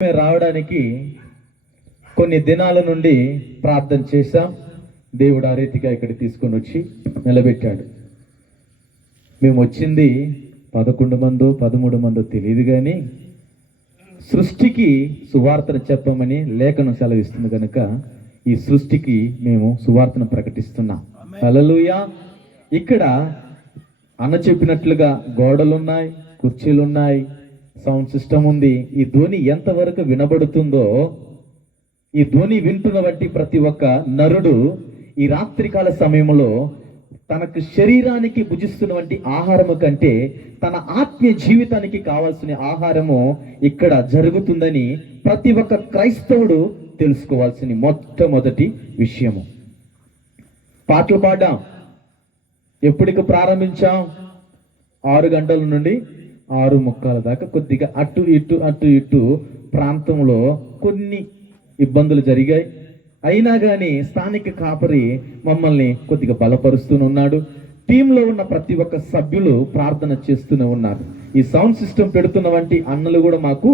రావడానికి కొన్ని దినాల నుండి ప్రార్థన చేశాం. దేవుడు ఆ రీతిగా ఇక్కడ తీసుకొని వచ్చి నిలబెట్టాడు. మేము వచ్చింది 11 మందో 13 మందో తెలియదు, కానీ సృష్టికి సువార్తను చెప్పమని లేఖనం సెలవిస్తుంది కనుక ఈ సృష్టికి మేము సువార్తను ప్రకటిస్తున్నాం. హల్లెలూయా. ఇక్కడ అన్న చెప్పినట్లుగా గోడలున్నాయి, కుర్చీలున్నాయి, సౌండ్ సిస్టమ్ ఉంది. ఈ ధ్వని ఎంతవరకు వినబడుతుందో, ఈ ధ్వని వింటున్న బట్టి ప్రతి ఒక్క నరుడు ఈ రాత్రికాల సమయంలో తనకు శరీరానికి భుజిస్తున్నటువంటి ఆహారము కంటే తన ఆత్మీయ జీవితానికి కావాల్సిన ఆహారము ఇక్కడ జరుగుతుందని ప్రతి ఒక్క క్రైస్తవుడు తెలుసుకోవాల్సిన మొట్టమొదటి విషయము. పాటలు పాడాం. ఎప్పటికి ప్రారంభించాం? 6 గంటల నుండి 6:15 దాకా. కొద్దిగా అటు ఇటు ప్రాంతంలో కొన్ని ఇబ్బందులు జరిగాయి. అయినా కానీ స్థానిక కాపరి మమ్మల్ని కొద్దిగా బలపరుస్తూనే ఉన్నాడు. టీంలో ఉన్న ప్రతి ఒక్క సభ్యులు ప్రార్థన చేస్తూనే ఉన్నారు. ఈ సౌండ్ సిస్టమ్ పెడుతున్న వంటి అన్నలు కూడా మాకు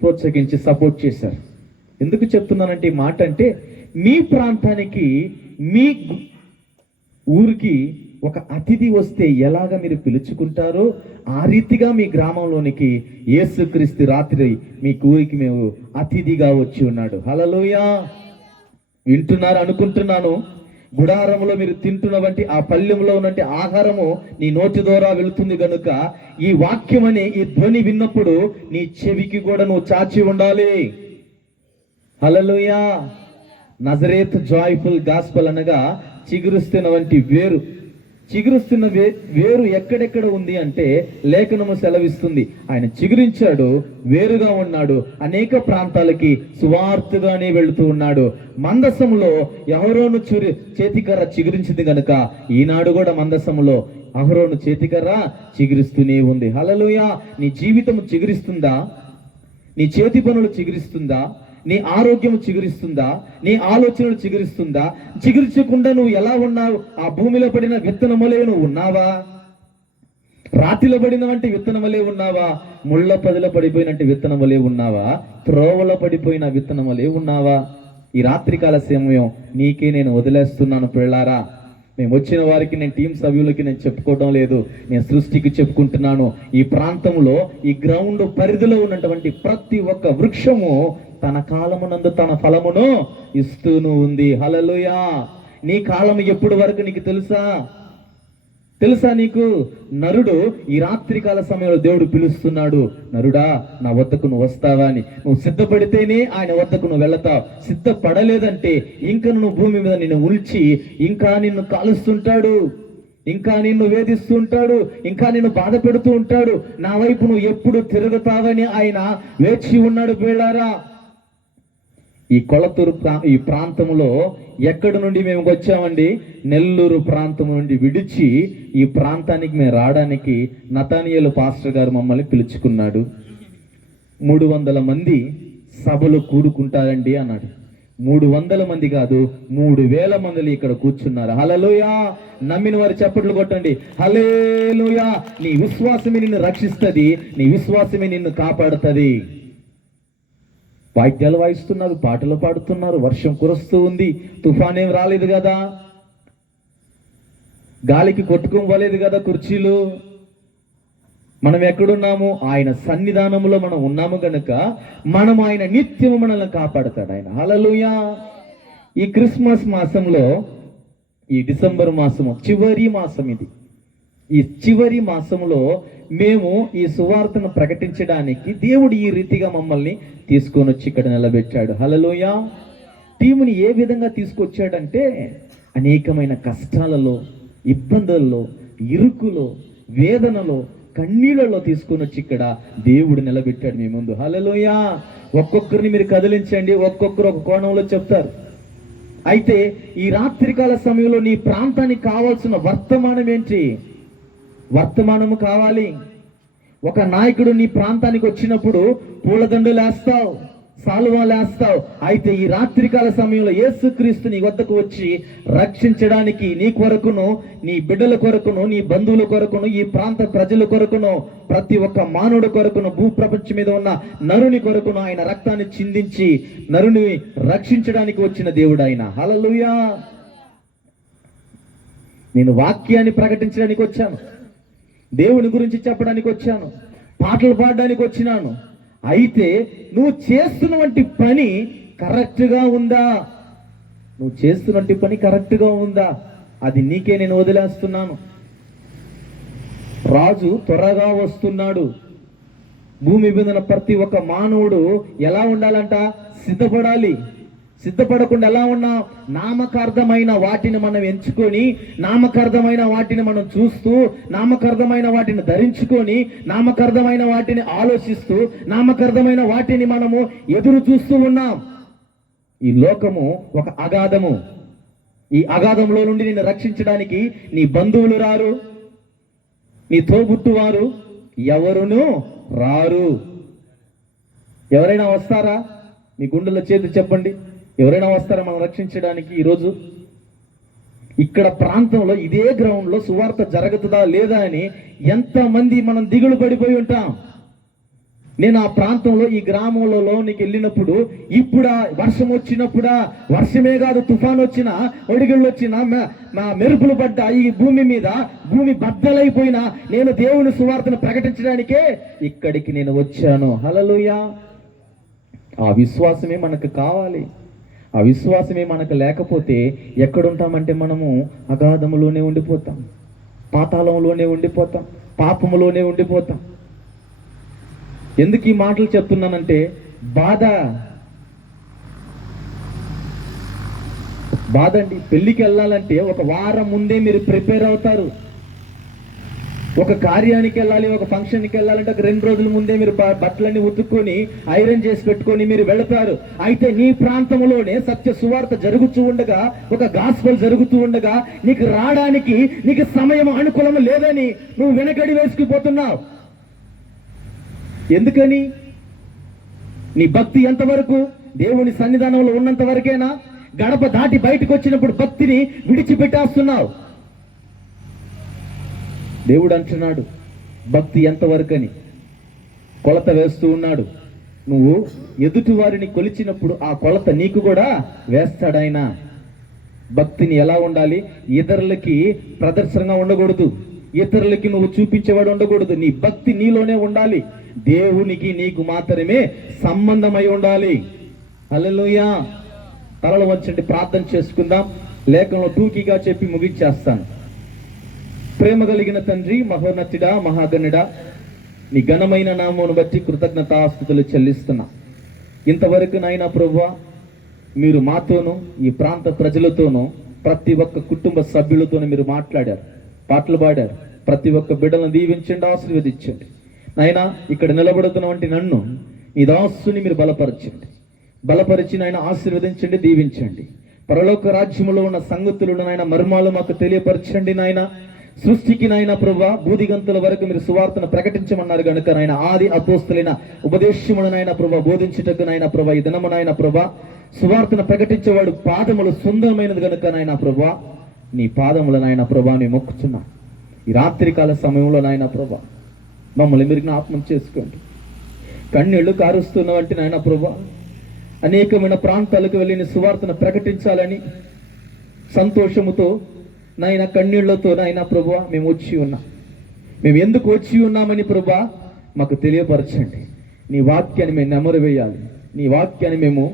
ప్రోత్సహించి సపోర్ట్ చేశారు. ఎందుకు చెప్తున్నానంటే ఈ మాట అంటే, మీ ప్రాంతానికి, మీ ఊరికి ఒక అతిథి వస్తే ఎలాగ మీరు పిలుచుకుంటారో ఆ రీతిగా మీ గ్రామంలోనికి యేసుక్రీస్తు రాత్రి మీ ఊరికి మేము అతిథిగా వచ్చి ఉన్నాడు. హల్లెలూయా. వింటున్నారు అనుకుంటున్నాను. గుడారంలో మీరు తింటున్న వంటి ఆ పళ్ళెంలో ఉన్నటువంటి ఆహారము నీ నోటి ద్వారా వెళుతుంది కనుక ఈ వాక్యం అనే ఈ ధ్వని విన్నప్పుడు నీ చెవికి కూడా నువ్వు చాచి ఉండాలి. హల్లెలూయా. నజరేత్ జాయ్ఫుల్ గాస్పల్ అనగా చిగురుస్తున్న వంటి వేరు. చిగురుస్తున్న వేరు ఎక్కడెక్కడ ఉంది అంటే లేఖనము సెలవిస్తుంది. ఆయన చిగురించాడు, వేరుగా ఉన్నాడు, అనేక ప్రాంతాలకి సువార్తగానే వెళుతూ ఉన్నాడు. మందసంలో అహరోను చేతికర్ర చిగురించింది కనుక ఈనాడు కూడా మందసంలో అహరోను చేతికర్ర చిగురిస్తూనే ఉంది. హల్లెలూయా. నీ జీవితం చిగురిస్తుందా? నీ చేతి పనులు చిగురిస్తుందా? నీ ఆరోగ్యం చిగురిస్తుందా? నీ ఆలోచనలు చిగురిస్తుందా? చిగురించకుండా నువ్వు ఎలా ఉన్నావు? ఆ భూమిలో పడిన విత్తనములే నువ్వు ఉన్నావా? రాతిలో పడిన వంటి విత్తనములే ఉన్నావా? ముళ్ళ పదిలో పడిపోయినట్టు విత్తనములే ఉన్నావా? త్రోవలో పడిపోయిన విత్తనములే ఉన్నావా? ఈ రాత్రికాల సమయం నీకే నేను వదిలేస్తున్నాను పిల్లారా. మేము వచ్చిన వారికి, నేను టీం సభ్యులకి నేను చెప్పుకోవడం లేదు, నేను సృష్టికి చెప్పుకుంటున్నాను. ఈ ప్రాంతంలో, ఈ గ్రౌండ్ పరిధిలో ఉన్నటువంటి ప్రతి ఒక్క వృక్షము తన కాలమునందు తన ఫలమును ఇస్తూను ఉంది. హల్లెలూయా. నీ కాలం ఎప్పుడు వరకు నీకు తెలుసా నీకు? నరుడు ఈ రాత్రికాల సమయంలో దేవుడు పిలుస్తున్నాడు. నరుడా, నా వద్దకు నువ్వు వస్తావా అని. నువ్వు సిద్ధపడితేనే ఆయన వద్దకు నువ్వు వెళతావు. సిద్ధపడలేదంటే ఇంకా నువ్వు భూమి మీద నిన్ను ఉల్చి ఇంకా నిన్ను కాలుస్తుంటాడు, ఇంకా నిన్ను వేధిస్తుంటాడు, ఇంకా నిన్ను బాధ పెడుతూ ఉంటాడు. నా వైపు నువ్వు ఎప్పుడు తిరుగుతావని ఆయన వేచి ఉన్నాడు పిల్లారా. ఈ కొళతూరు ఈ ప్రాంతంలో ఎక్కడి నుండి మేము వచ్చామండి? నెల్లూరు ప్రాంతం నుండి విడిచి ఈ ప్రాంతానికి మేము రావడానికి నతానియేలు పాస్టర్ గారు మమ్మల్ని పిలుచుకున్నాడు. 300 మంది సభలు కూడుకుంటారండి అన్నాడు. 300 మంది కాదు, 3000 మంది ఇక్కడ కూర్చున్నారు. హల్లెలూయా. నమ్మిన వారు చప్పట్లు కొట్టండి. హల్లెలూయా. నీ విశ్వాసమే నిన్ను రక్షిస్తుంది, నీ విశ్వాసమే నిన్ను కాపాడుతుంది. వాయిద్యాలు వాయిస్తున్నారు, పాటలు పాడుతున్నారు, వర్షం కురుస్తూ ఉంది. తుఫాన్ ఏం రాలేదు కదా, గాలికి కొట్టుకోలేదు కదా కుర్చీలు. మనం ఎక్కడున్నాము? ఆయన సన్నిధానంలో మనం ఉన్నాము గనుక మనం ఆయన నిత్యము మనల్ని కాపాడుతాడు ఆయన. హల్లెలూయా. ఈ క్రిస్మస్ మాసంలో, ఈ డిసెంబర్ మాసము చివరి మాసం ఇది. ఈ చివరి మాసంలో మేము ఈ సువార్తను ప్రకటించడానికి దేవుడు ఈ రీతిగా మమ్మల్ని తీసుకొని వచ్చి ఇక్కడ నిలబెట్టాడు. హల్లెలూయా. టీముని ఏ విధంగా తీసుకొచ్చాడంటే, అనేకమైన కష్టాలలో, ఇబ్బందుల్లో, ఇరుకులో, వేదనలో, కన్నీళ్ళలో తీసుకొని వచ్చి ఇక్కడ దేవుడు నిలబెట్టాడు మీ ముందు. హల్లెలూయా. ఒక్కొక్కరిని మీరు కదిలించండి, ఒక్కొక్కరు ఒక కోణంలో చెప్తారు. అయితే ఈ రాత్రికాల సమయంలో నీ ప్రాంతానికి కావాల్సిన వర్తమానం ఏంటి? వర్తమానము కావాలి. ఒక నాయకుడు నీ ప్రాంతానికి వచ్చినప్పుడు పూలదండలు వేస్తావు, సాలువాలేస్తావు. అయితే ఈ రాత్రికాల సమయంలో యేసుక్రీస్తు నీ వద్దకు వచ్చి రక్షించడానికి నీ కొరకును, నీ బిడ్డల కొరకును, నీ బంధువుల కొరకును, ఈ ప్రాంత ప్రజల కొరకును, ప్రతి ఒక్క మానవుడి కొరకును, భూప్రపంచం మీద ఉన్న నరుని కొరకును ఆయన రక్తాన్ని చిందించి నరుని రక్షించడానికి వచ్చిన దేవుడు ఆయన. హల్లెలూయా. నేను వాక్యాన్ని ప్రకటించడానికి వచ్చాను, దేవుని గురించి చెప్పడానికి వచ్చాను, పాటలు పాడడానికి వచ్చినాను. అయితే నువ్వు చేస్తున్నటువంటి పని కరెక్ట్గా ఉందా? నువ్వు చేస్తున్నటువంటి పని కరెక్ట్గా ఉందా? అది నీకే నేను వదిలేస్తున్నాను. రాజు త్వరగా వస్తున్నాడు. భూమి మీద ప్రతి ఒక్క మానవుడు ఎలా ఉండాలంట? సిద్ధపడాలి. సిద్ధపడకుండా ఎలా ఉన్నాం? నామకార్థమైన వాటిని మనం ఎంచుకొని, నామకార్థమైన వాటిని మనం చూస్తూ, నామకార్థమైన వాటిని ధరించుకొని, నామకార్థమైన వాటిని ఆలోచిస్తూ, నామకార్థమైన వాటిని మనము ఎదురు చూస్తూ ఉన్నాం. ఈ లోకము ఒక అగాధము. ఈ అగాధంలో నుండి నిన్ను రక్షించడానికి నీ బంధువులు రారు, నీ తోబుట్టువారు ఎవరునూ రారు. ఎవరైనా వస్తారా? మీ గుండెల చేతి చెప్పండి, ఎవరైనా వస్తారా మనం రక్షించడానికి? ఈరోజు ఇక్కడ ప్రాంతంలో ఇదే గ్రౌండ్లో సువార్త జరుగుతుందా లేదా అని ఎంతమంది మనం దిగులు పడిపోయి ఉంటాం. నేను ఆ ప్రాంతంలో, ఈ గ్రామంలో లోనికి వెళ్ళినప్పుడు, ఇప్పుడా వర్షం వచ్చినప్పుడా, వర్షమే కాదు తుఫాన్ వచ్చినా, ఒడిగిళ్ళు వచ్చినా, మెరుపులు పడ్డా, ఈ భూమి మీద భూమి బద్దలైపోయినా నేను దేవుని సువార్తను ప్రకటించడానికే ఇక్కడికి నేను వచ్చాను. హల్లెలూయా. ఆ విశ్వాసమే మనకు కావాలి. ఆ విశ్వాసమే మనకు లేకపోతే ఎక్కడుంటామంటే మనము అగాధములోనే ఉండిపోతాం, పాతాళంలోనే ఉండిపోతాం, పాపములోనే ఉండిపోతాం. ఎందుకు ఈ మాటలు చెప్తున్నానంటే బాధ అండి. పెళ్ళికి వెళ్ళాలంటే ఒక వారం ముందే మీరు ప్రిపేర్ అవుతారు. ఒక కార్యానికి వెళ్ళాలి, ఒక ఫంక్షన్కి వెళ్ళాలంటే ఒక 2 రోజుల ముందే మీరు బట్టలన్నీ ఉతుక్కొని ఐరన్ చేసి పెట్టుకొని మీరు వెళతారు. అయితే నీ ప్రాంతంలోనే సత్య సువార్త జరుగుతూ ఉండగా, ఒక గాస్పెల్ జరుగుతూ ఉండగా నీకు రావడానికి నీకు సమయం అనుకూలం లేదని నువ్వు వెనకడి వేసుకుపోతున్నావు. ఎందుకని? నీ భక్తి ఎంతవరకు? దేవుని సన్నిధానంలో ఉన్నంత వరకేనా? గడప దాటి బయటకు వచ్చినప్పుడు భక్తిని విడిచిపెట్టేస్తున్నావు. దేవుడు అంటున్నాడు భక్తి ఎంతవరకు అని కొలత వేస్తూ ఉన్నాడు. నువ్వు ఎదుటి వారిని కొలిచినప్పుడు ఆ కొలత నీకు కూడా వేస్తాడాయన. భక్తిని ఎలా ఉండాలి? ఇతరులకి ప్రదర్శనగా ఉండకూడదు, ఇతరులకి నువ్వు చూపించేవాడు ఉండకూడదు. నీ భక్తి నీలోనే ఉండాలి, దేవునికి నీకు మాత్రమే సంబంధమై ఉండాలి. హల్లెలూయా. తలలు వంచండి, ప్రార్థన చేసుకుందాం. లేఖనంలో టూకీగా చెప్పి ముగించేస్తాను. ప్రేమ కలిగిన తండ్రి, మహోన్నతుడా, మహాగణుడా, నీ ఘనమైన నామమును బట్టి కృతజ్ఞతాస్తుతులు చెల్లిస్తున్నా. ఇంతవరకు నాయనా ప్రభువా, మీరు మాతోనూ, ఈ ప్రాంత ప్రజలతోనూ, ప్రతి ఒక్క కుటుంబ సభ్యులతోనూ మీరు మాట్లాడారు, పాటలు పాడారు. ప్రతి ఒక్క బిడ్డలను దీవించండి, ఆశీర్వదించండి. నాయనా, ఇక్కడ నిలబడుతున్నటువంటి నన్ను, ఈ దాసుని మీరు బలపరచండి. బలపరిచి నాయన ఆశీర్వదించండి, దీవించండి. పరలోక రాజ్యములో ఉన్న సంగతులను నాయన మర్మాలు మాకు తెలియపరచండి. నాయన సృష్టికి నాయన ప్రభువా, బూదిగంతుల వరకు మీరు సువార్తను ప్రకటించమన్నారు కనుక నాయన ఆది అపోస్తలైన ఉపదేశమును నాయన ప్రభువా బోధించుటకు నాయన ప్రభువా ఈ దినము నాయన ప్రభువా సువార్తను ప్రకటించేవాడు పాదములు సుందరమైనది కనుక నాయన ప్రభువా నీ పాదములు నాయన ప్రభువా నీ మొక్కుచున్నా. ఈ రాత్రికాల సమయంలో నాయన ప్రభువా మమ్మల్ని మీరు జ్ఞాపకం చేసుకోండి. కన్నీళ్లు కారుస్తున్నవంటి నాయన ప్రభువా అనేకమైన ప్రాంతాలకు వెళ్ళి నీ సువార్తను ప్రకటించాలని సంతోషముతో నాయన కన్నీళ్లతో నాయన ప్రభువా మేము వచ్చి ఉన్నాం. మేము ఎందుకు వచ్చి ఉన్నామని ప్రభువా మాకు తెలియపరచండి. నీ వాక్యాన్ని మేము నెమరు వేయాలి, నీ వాక్యాన్ని మేము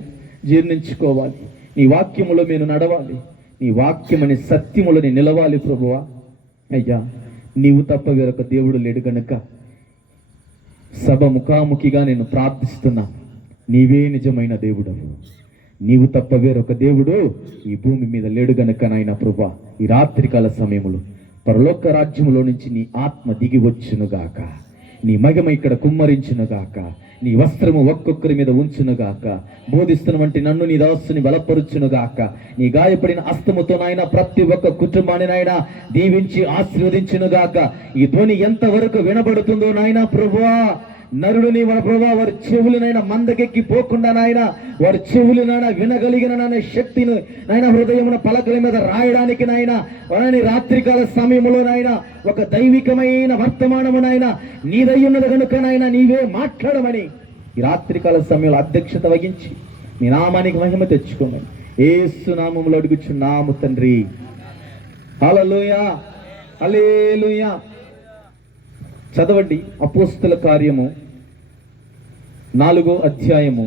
జీర్ణించుకోవాలి, నీ వాక్యములో మేము నడవాలి, నీ వాక్యమని సత్యములని నిలవాలి ప్రభువా. అయ్యా, నీవు తప్ప వేరొక దేవుడు లేడు కనుక సభ ముఖాముఖిగా నేను ప్రార్థిస్తున్నా, నీవే నిజమైన దేవుడు, నీవు తప్ప వేరొక దేవుడు ఈ భూమి మీద లేడు గనుక నాయన ప్రభువా ఈ రాత్రికాల సమయములో పరలోక రాజ్యములో నుంచి నీ ఆత్మ దిగి వచ్చునుగాక, నీ మహిమ ఇక్కడ కుమ్మరించునుగాక, నీ వస్త్రము ఒక్కొక్కరి మీద ఉంచునుగాక, బోధిస్తున్నవంటి నన్ను నీ దాసుని బలపరుచునుగాక, నీ గాయపడిన హస్తముతో నాయన ప్రతి ఒక్క కుటుంబాన్ని నాయన దీవించి ఆశీర్వదించునుగాక. ఈ ధ్వని ఎంతవరకు వినబడుతుందో నాయన ప్రభువా నరుడిని మన ప్రభా వారి చెవులనైనా మందకెక్కి పోకుండా నాయన వారి చెవులనైనా వినగలిగిన నాయన శక్తిని నాయన హృదయమున పలకల మీద రాయడానికి నాయన వారిని రాత్రికాల సమయంలో నాయన ఒక దైవికమైన వర్తమానము నాయన నీదయ్యున్నది కనుక నాయన నీవే మాట్లాడమని ఈ రాత్రికాల సమయంలో అధ్యక్షత వహించి నీ నామానికి మహిమ తెచ్చుకోమని యేసు నామములో అడుగుచున్నాము తండ్రి. హల్లెలూయా, హల్లెలూయా. చదవండి అపోస్తల కార్యము 4వ అధ్యాయము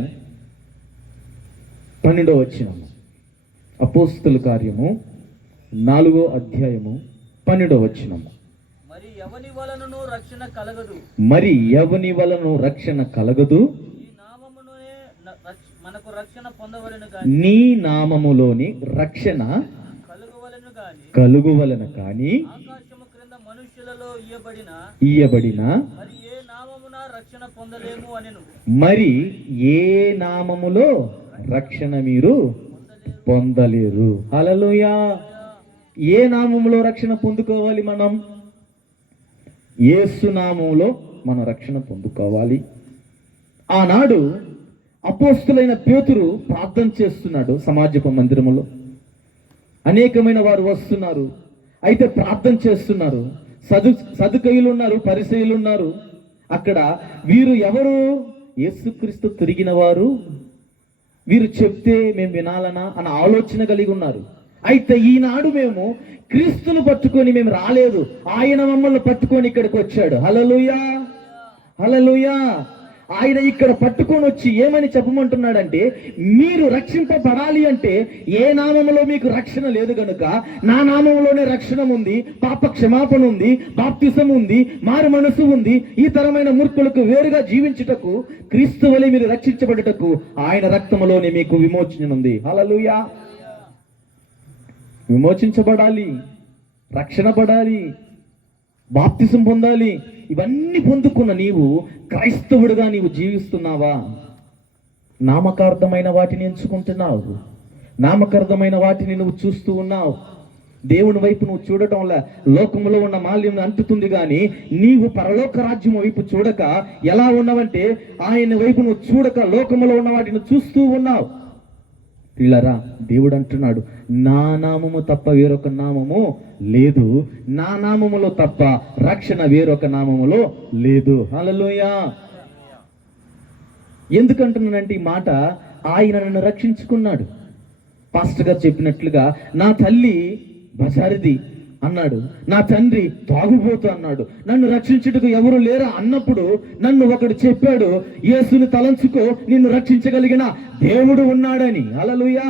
12వ వచనము. అపోస్తల కార్యము 4వ అధ్యాయము 12వ వచనము. మరి ఎవని వలనను రక్షణ కలగదు, ఈ నామములోనే మనకు రక్షణ పొందవలెను గాని, నీ నామములోని రక్షణ కలుగువలెను కాని ఆకాశము క్రింద మనుష్యులలో ఇయ్యబడిన మరి ఏ నామమున రక్షణ పొందలేము అనెను. మరి ఏ నామములో రక్షణ మీరు పొందలేరు. హల్లెలూయా. ఏ నామములో రక్షణ పొందుకోవాలి? మనం యేసు నామములో మనం రక్షణ పొందుకోవాలి. ఆనాడు అపోస్తులైన పేతురు ప్రార్థన చేస్తున్నాడు సమాజపు మందిరములో. అనేకమైన వారు వస్తున్నారు, అయితే ప్రార్థన చేస్తున్నారు. సదుకయులు ఉన్నారు, పరిసయ్యులు ఉన్నారు. అక్కడ వీరు ఎవరు? యేసుక్రీస్తు తిరిగిన వారు. వీరు చెప్తే మేము వినాలనా అన్న ఆలోచన కలిగి ఉన్నారు. అయితే ఈనాడు మేము క్రీస్తును పట్టుకొని మేము రాలేదు, ఆయన మమ్మల్ని పట్టుకొని ఇక్కడికి వచ్చాడు. హల్లెలూయా, హల్లెలూయా. ఆయన ఇక్కడ పట్టుకొని వచ్చి ఏమని చెప్పమంటున్నాడంటే, మీరు రక్షింపబడాలి అంటే ఏ నామములో మీకు రక్షణ లేదు గనుక నా నామములోనే రక్షణ ఉంది, పాప క్షమాపణ ఉంది, బాప్తిసం ఉంది, మారు మనసు ఉంది. ఈ తరమైన మూర్ఖులకు వేరుగా జీవించుటకు, క్రీస్తు వలె మీరు రక్షించబడుటకు ఆయన రక్తములోనే మీకు విమోచన ఉంది. హల్లెలూయా. విమోచించబడాలి, రక్షణ పడాలి, బాప్తిసం పొందాలి. ఇవన్నీ పొందుకున్న నీవు క్రైస్తవుడిగా నీవు జీవిస్తున్నావా? నామకార్థమైన వాటిని ఎంచుకుంటున్నావు, నామకార్థమైన వాటిని నువ్వు చూస్తూ ఉన్నావు. దేవుని వైపు నువ్వు చూడటం వల్ల లోకములో ఉన్న మాల్యం అంటుతుంది, కానీ నీవు పరలోక రాజ్యం వైపు చూడక ఎలా ఉన్నావంటే ఆయన వైపు నువ్వు చూడక లోకములో ఉన్న వాటిని చూస్తూ ఉన్నావు. పిల్లరా, దేవుడు అంటున్నాడు, నా నామము తప్ప వేరొక నామము లేదు, నా నామములో తప్ప రక్షణ వేరొక నామములో లేదు. హల్లెలూయా. ఎందుకంటున్నానంటే ఈ మాట, ఆయన నన్ను రక్షించుకున్నాడు. పాస్టర్ గారు చెప్పినట్లుగా నా తల్లి బజారిది అన్నాడు, నా తండ్రి తాగుబోతు అన్నాడు, నన్ను రక్షించుటకు ఎవరు లేరా అన్నప్పుడు నన్ను ఒకడు చెప్పాడు, యేసుని తలంచుకో, నిన్ను రక్షించగలిగిన దేవుడు ఉన్నాడని. హల్లెలూయా.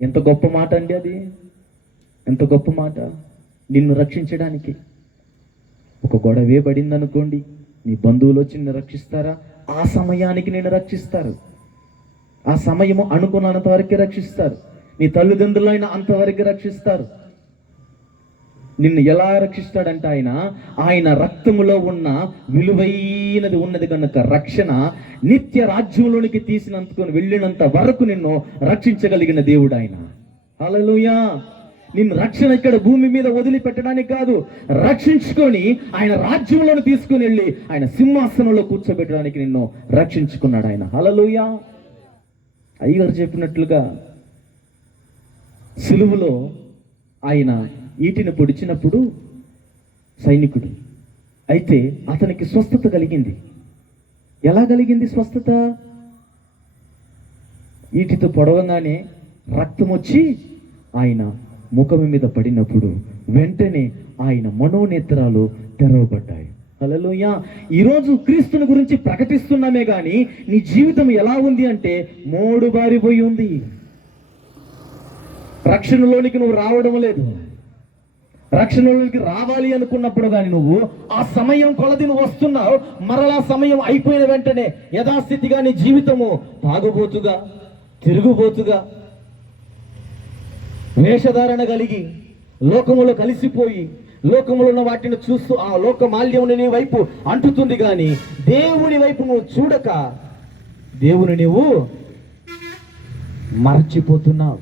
ఎంత గొప్ప మాట అండి అది, ఎంత గొప్ప మాట. నిన్ను రక్షించడానికి ఒక గొడవే పడింది అనుకోండి, నీ బంధువులు వచ్చి నిన్ను రక్షిస్తారా? ఆ సమయానికి నేను రక్షిస్తారు. ఆ సమయము అనుకున్నంత వరకే రక్షిస్తారు. నీ తల్లిదండ్రులైనా అంతవరకు రక్షిస్తారు. నిన్ను ఎలా రక్షిస్తాడంటే ఆయన రక్తములో ఉన్న విలువైనది ఉన్నది కనుక రక్షణ నిత్య రాజ్యంలోనికి తీసినందుకొని వెళ్ళినంత వరకు నిన్ను రక్షించగలిగిన దేవుడు ఆయన. హల్లెలూయా. నిన్ను రక్షణ ఇక్కడ భూమి మీద వదిలిపెట్టడానికి కాదు, రక్షించుకొని ఆయన రాజ్యంలోకి తీసుకుని వెళ్ళి ఆయన సింహాసనంలో కూర్చోబెట్టడానికి నిన్ను రక్షించుకున్నాడు ఆయన. హల్లెలూయా. అయ్యగారు చెప్పినట్లుగా సిలువలో ఆయన ఈటిని పొడిచినప్పుడు సైనికుడు, అయితే అతనికి స్వస్థత కలిగింది. ఎలా కలిగింది స్వస్థత? ఈటితో పొడవగానే రక్తం వచ్చి ఆయన ముఖం మీద పడినప్పుడు వెంటనే ఆయన మనోనేత్రాలు తెరవబడ్డాయి. హల్లెలూయా. ఈరోజు క్రీస్తుని గురించి ప్రకటిస్తున్నామే కానీ నీ జీవితం ఎలా ఉంది అంటే మోడుబారిపోయి ఉంది. రక్షణలోనికి నువ్వు రావడం లేదు. రక్షణలోకి రావాలి అనుకున్నప్పుడు కానీ నువ్వు ఆ సమయం కొలది నువ్వు వస్తున్నావు, మరలా సమయం అయిపోయిన వెంటనే యథాస్థితిగా నీ జీవితము తాగుబోతుగా, తిరుగుబోతుగా, వేషధారణ కలిగి లోకములో కలిసిపోయి లోకములో ఉన్న వాటిని చూస్తూ ఆ లోక మాల్యముని నీ వైపు అంటుతుంది, కానీ దేవుని వైపు నువ్వు చూడక దేవుని నువ్వు మర్చిపోతున్నావు.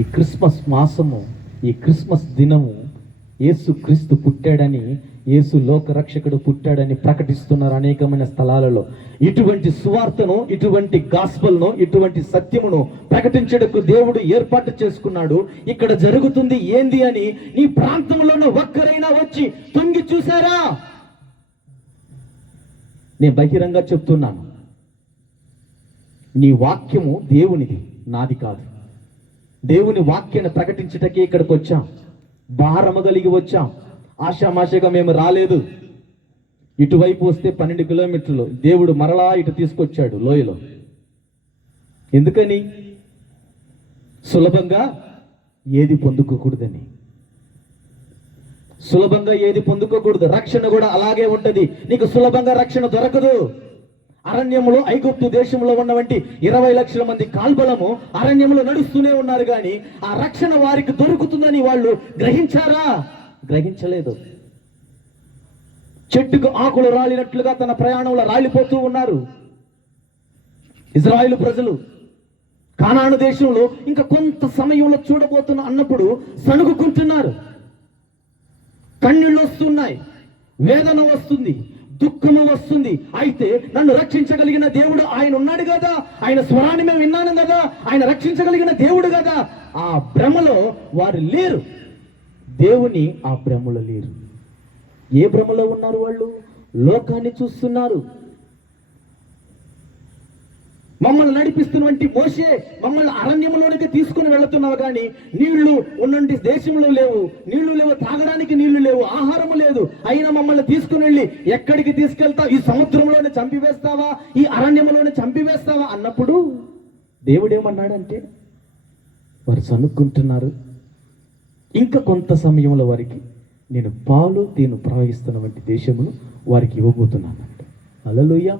ఈ క్రిస్మస్ మాసము, ఈ క్రిస్మస్ దినము యేసు క్రీస్తు పుట్టాడని యేసు లోక రక్షకుడు పుట్టాడని ప్రకటిస్తున్నారు అనేకమైన స్థలాలలో. ఇటువంటి సువార్తను, ఇటువంటి గాస్పల్ను, ఇటువంటి సత్యమును ప్రకటించడానికి దేవుడు ఏర్పాటు చేసుకున్నాడు. ఇక్కడ జరుగుతుంది ఏంది అని నీ ప్రాంతంలోనే ఒక్కరైనా వచ్చి తొంగి చూసారా? నేను బహిరంగ చెప్తున్నాను, నీ వాక్యము దేవునిది, నాది కాదు. దేవుని వాక్యాన్ని ప్రకటించటకే ఇక్కడికి వచ్చాం. భారము కలిగి వచ్చాం. ఆషామాషగా మేము రాలేదు. ఇటువైపు వస్తే 12 కిలోమీటర్లు దేవుడు మరలా ఇటు తీసుకొచ్చాడు లోయలో. ఎందుకని? సులభంగా ఏది పొందుకోకూడదని. సులభంగా ఏది పొందుకోకూడదు. రక్షణ కూడా అలాగే ఉంటది. నీకు సులభంగా రక్షణ దొరకదు. అరణ్యంలో, ఐగుప్తు దేశంలో ఉన్నవంటి 20 లక్షల మంది కాల్బలము అరణ్యంలో నడుస్తూనే ఉన్నారు, కానీ ఆ రక్షణ వారికి దొరుకుతుందని వాళ్ళు గ్రహించారా? గ్రహించలేదు. చెట్టుకు ఆకులు రాలినట్లుగా తన ప్రయాణంలో రాలిపోతూ ఉన్నారు ఇజ్రాయేలు ప్రజలు. కానాను దేశంలో ఇంకా కొంత సమయంలో చూడబోతున్నా అన్నప్పుడు సణుగుకుంటున్నారు. కన్నీళ్ళు వస్తున్నాయి, వేదన వస్తుంది, దుఃఖము వస్తుంది. అయితే నన్ను రక్షించగలిగిన దేవుడు ఆయన ఉన్నాడు కదా, ఆయన స్వరాన్ని మేము విన్నాను కదా, ఆయన రక్షించగలిగిన దేవుడు కదా. ఆ భ్రమలో వారు లేరు. దేవుని ఆ భ్రమలో లేరు. ఏ భ్రమలో ఉన్నారు వాళ్ళు? లోకాన్ని చూస్తున్నారు. మమ్మల్ని నడిపిస్తున్నటువంటి మోషే మమ్మల్ని అరణ్యంలోనికి తీసుకుని వెళుతున్నావు, కానీ నీళ్లు ఉన్నంటి దేశంలో లేవు, నీళ్లు లేవు, తాగడానికి నీళ్లు లేవు, ఆహారము లేదు. అయినా మమ్మల్ని తీసుకుని వెళ్ళి ఎక్కడికి తీసుకెళ్తావు? ఈ సముద్రంలోనే చంపివేస్తావా? ఈ అరణ్యంలోనే చంపివేస్తావా అన్నప్పుడు దేవుడు ఏమన్నాడంటే, వారు సనుక్కుంటున్నారు. ఇంకా కొంత సమయంలో వారికి నేను పాలు తేనె ప్రవహిస్తున్న వంటి దేశమును వారికి ఇవ్వబోతున్నానంట. హల్లెలూయా.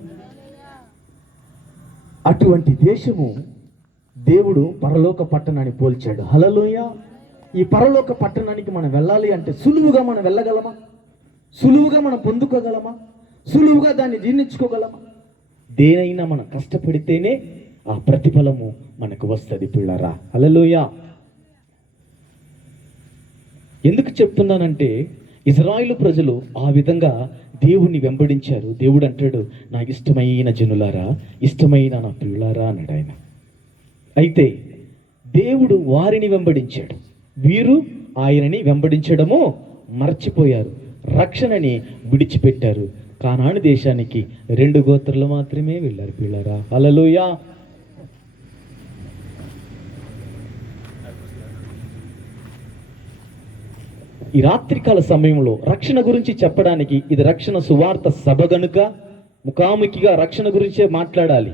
అటువంటి దేశము దేవుడు పరలోక పట్టణాన్ని పోల్చాడు. హల్లెలూయా. ఈ పరలోక పట్టణానికి మనం వెళ్ళాలి అంటే సులువుగా మనం వెళ్ళగలమా? సులువుగా మనం పొందుకోగలమా? సులువుగా దాన్ని జీర్ణించుకోగలమా? దేనైనా మనం కష్టపడితేనే ఆ ప్రతిఫలము మనకు వస్తుంది పిల్లరా. హల్లెలూయా. ఎందుకు చెప్తున్నానంటే, ఇజ్రాయేలు ప్రజలు ఆ విధంగా దేవుణ్ణి వెంబడించారు. దేవుడు అంటాడు, నాకు ఇష్టమైన జనులారా, ఇష్టమైన నా పిల్లారా అన్నాడు ఆయన. అయితే దేవుడు వారిని వెంబడించాడు, వీరు ఆయనని వెంబడించడము మర్చిపోయారు. రక్షణని విడిచిపెట్టారు. కానాను దేశానికి 2 గోత్రాలు మాత్రమే వెళ్ళారు పిల్లారా. హల్లెలూయా. ఈ రాత్రికాల సమయంలో రక్షణ గురించి చెప్పడానికి ఇది రక్షణ సువార్త సభ గనుక ముఖాముఖిగా రక్షణ గురించే మాట్లాడాలి.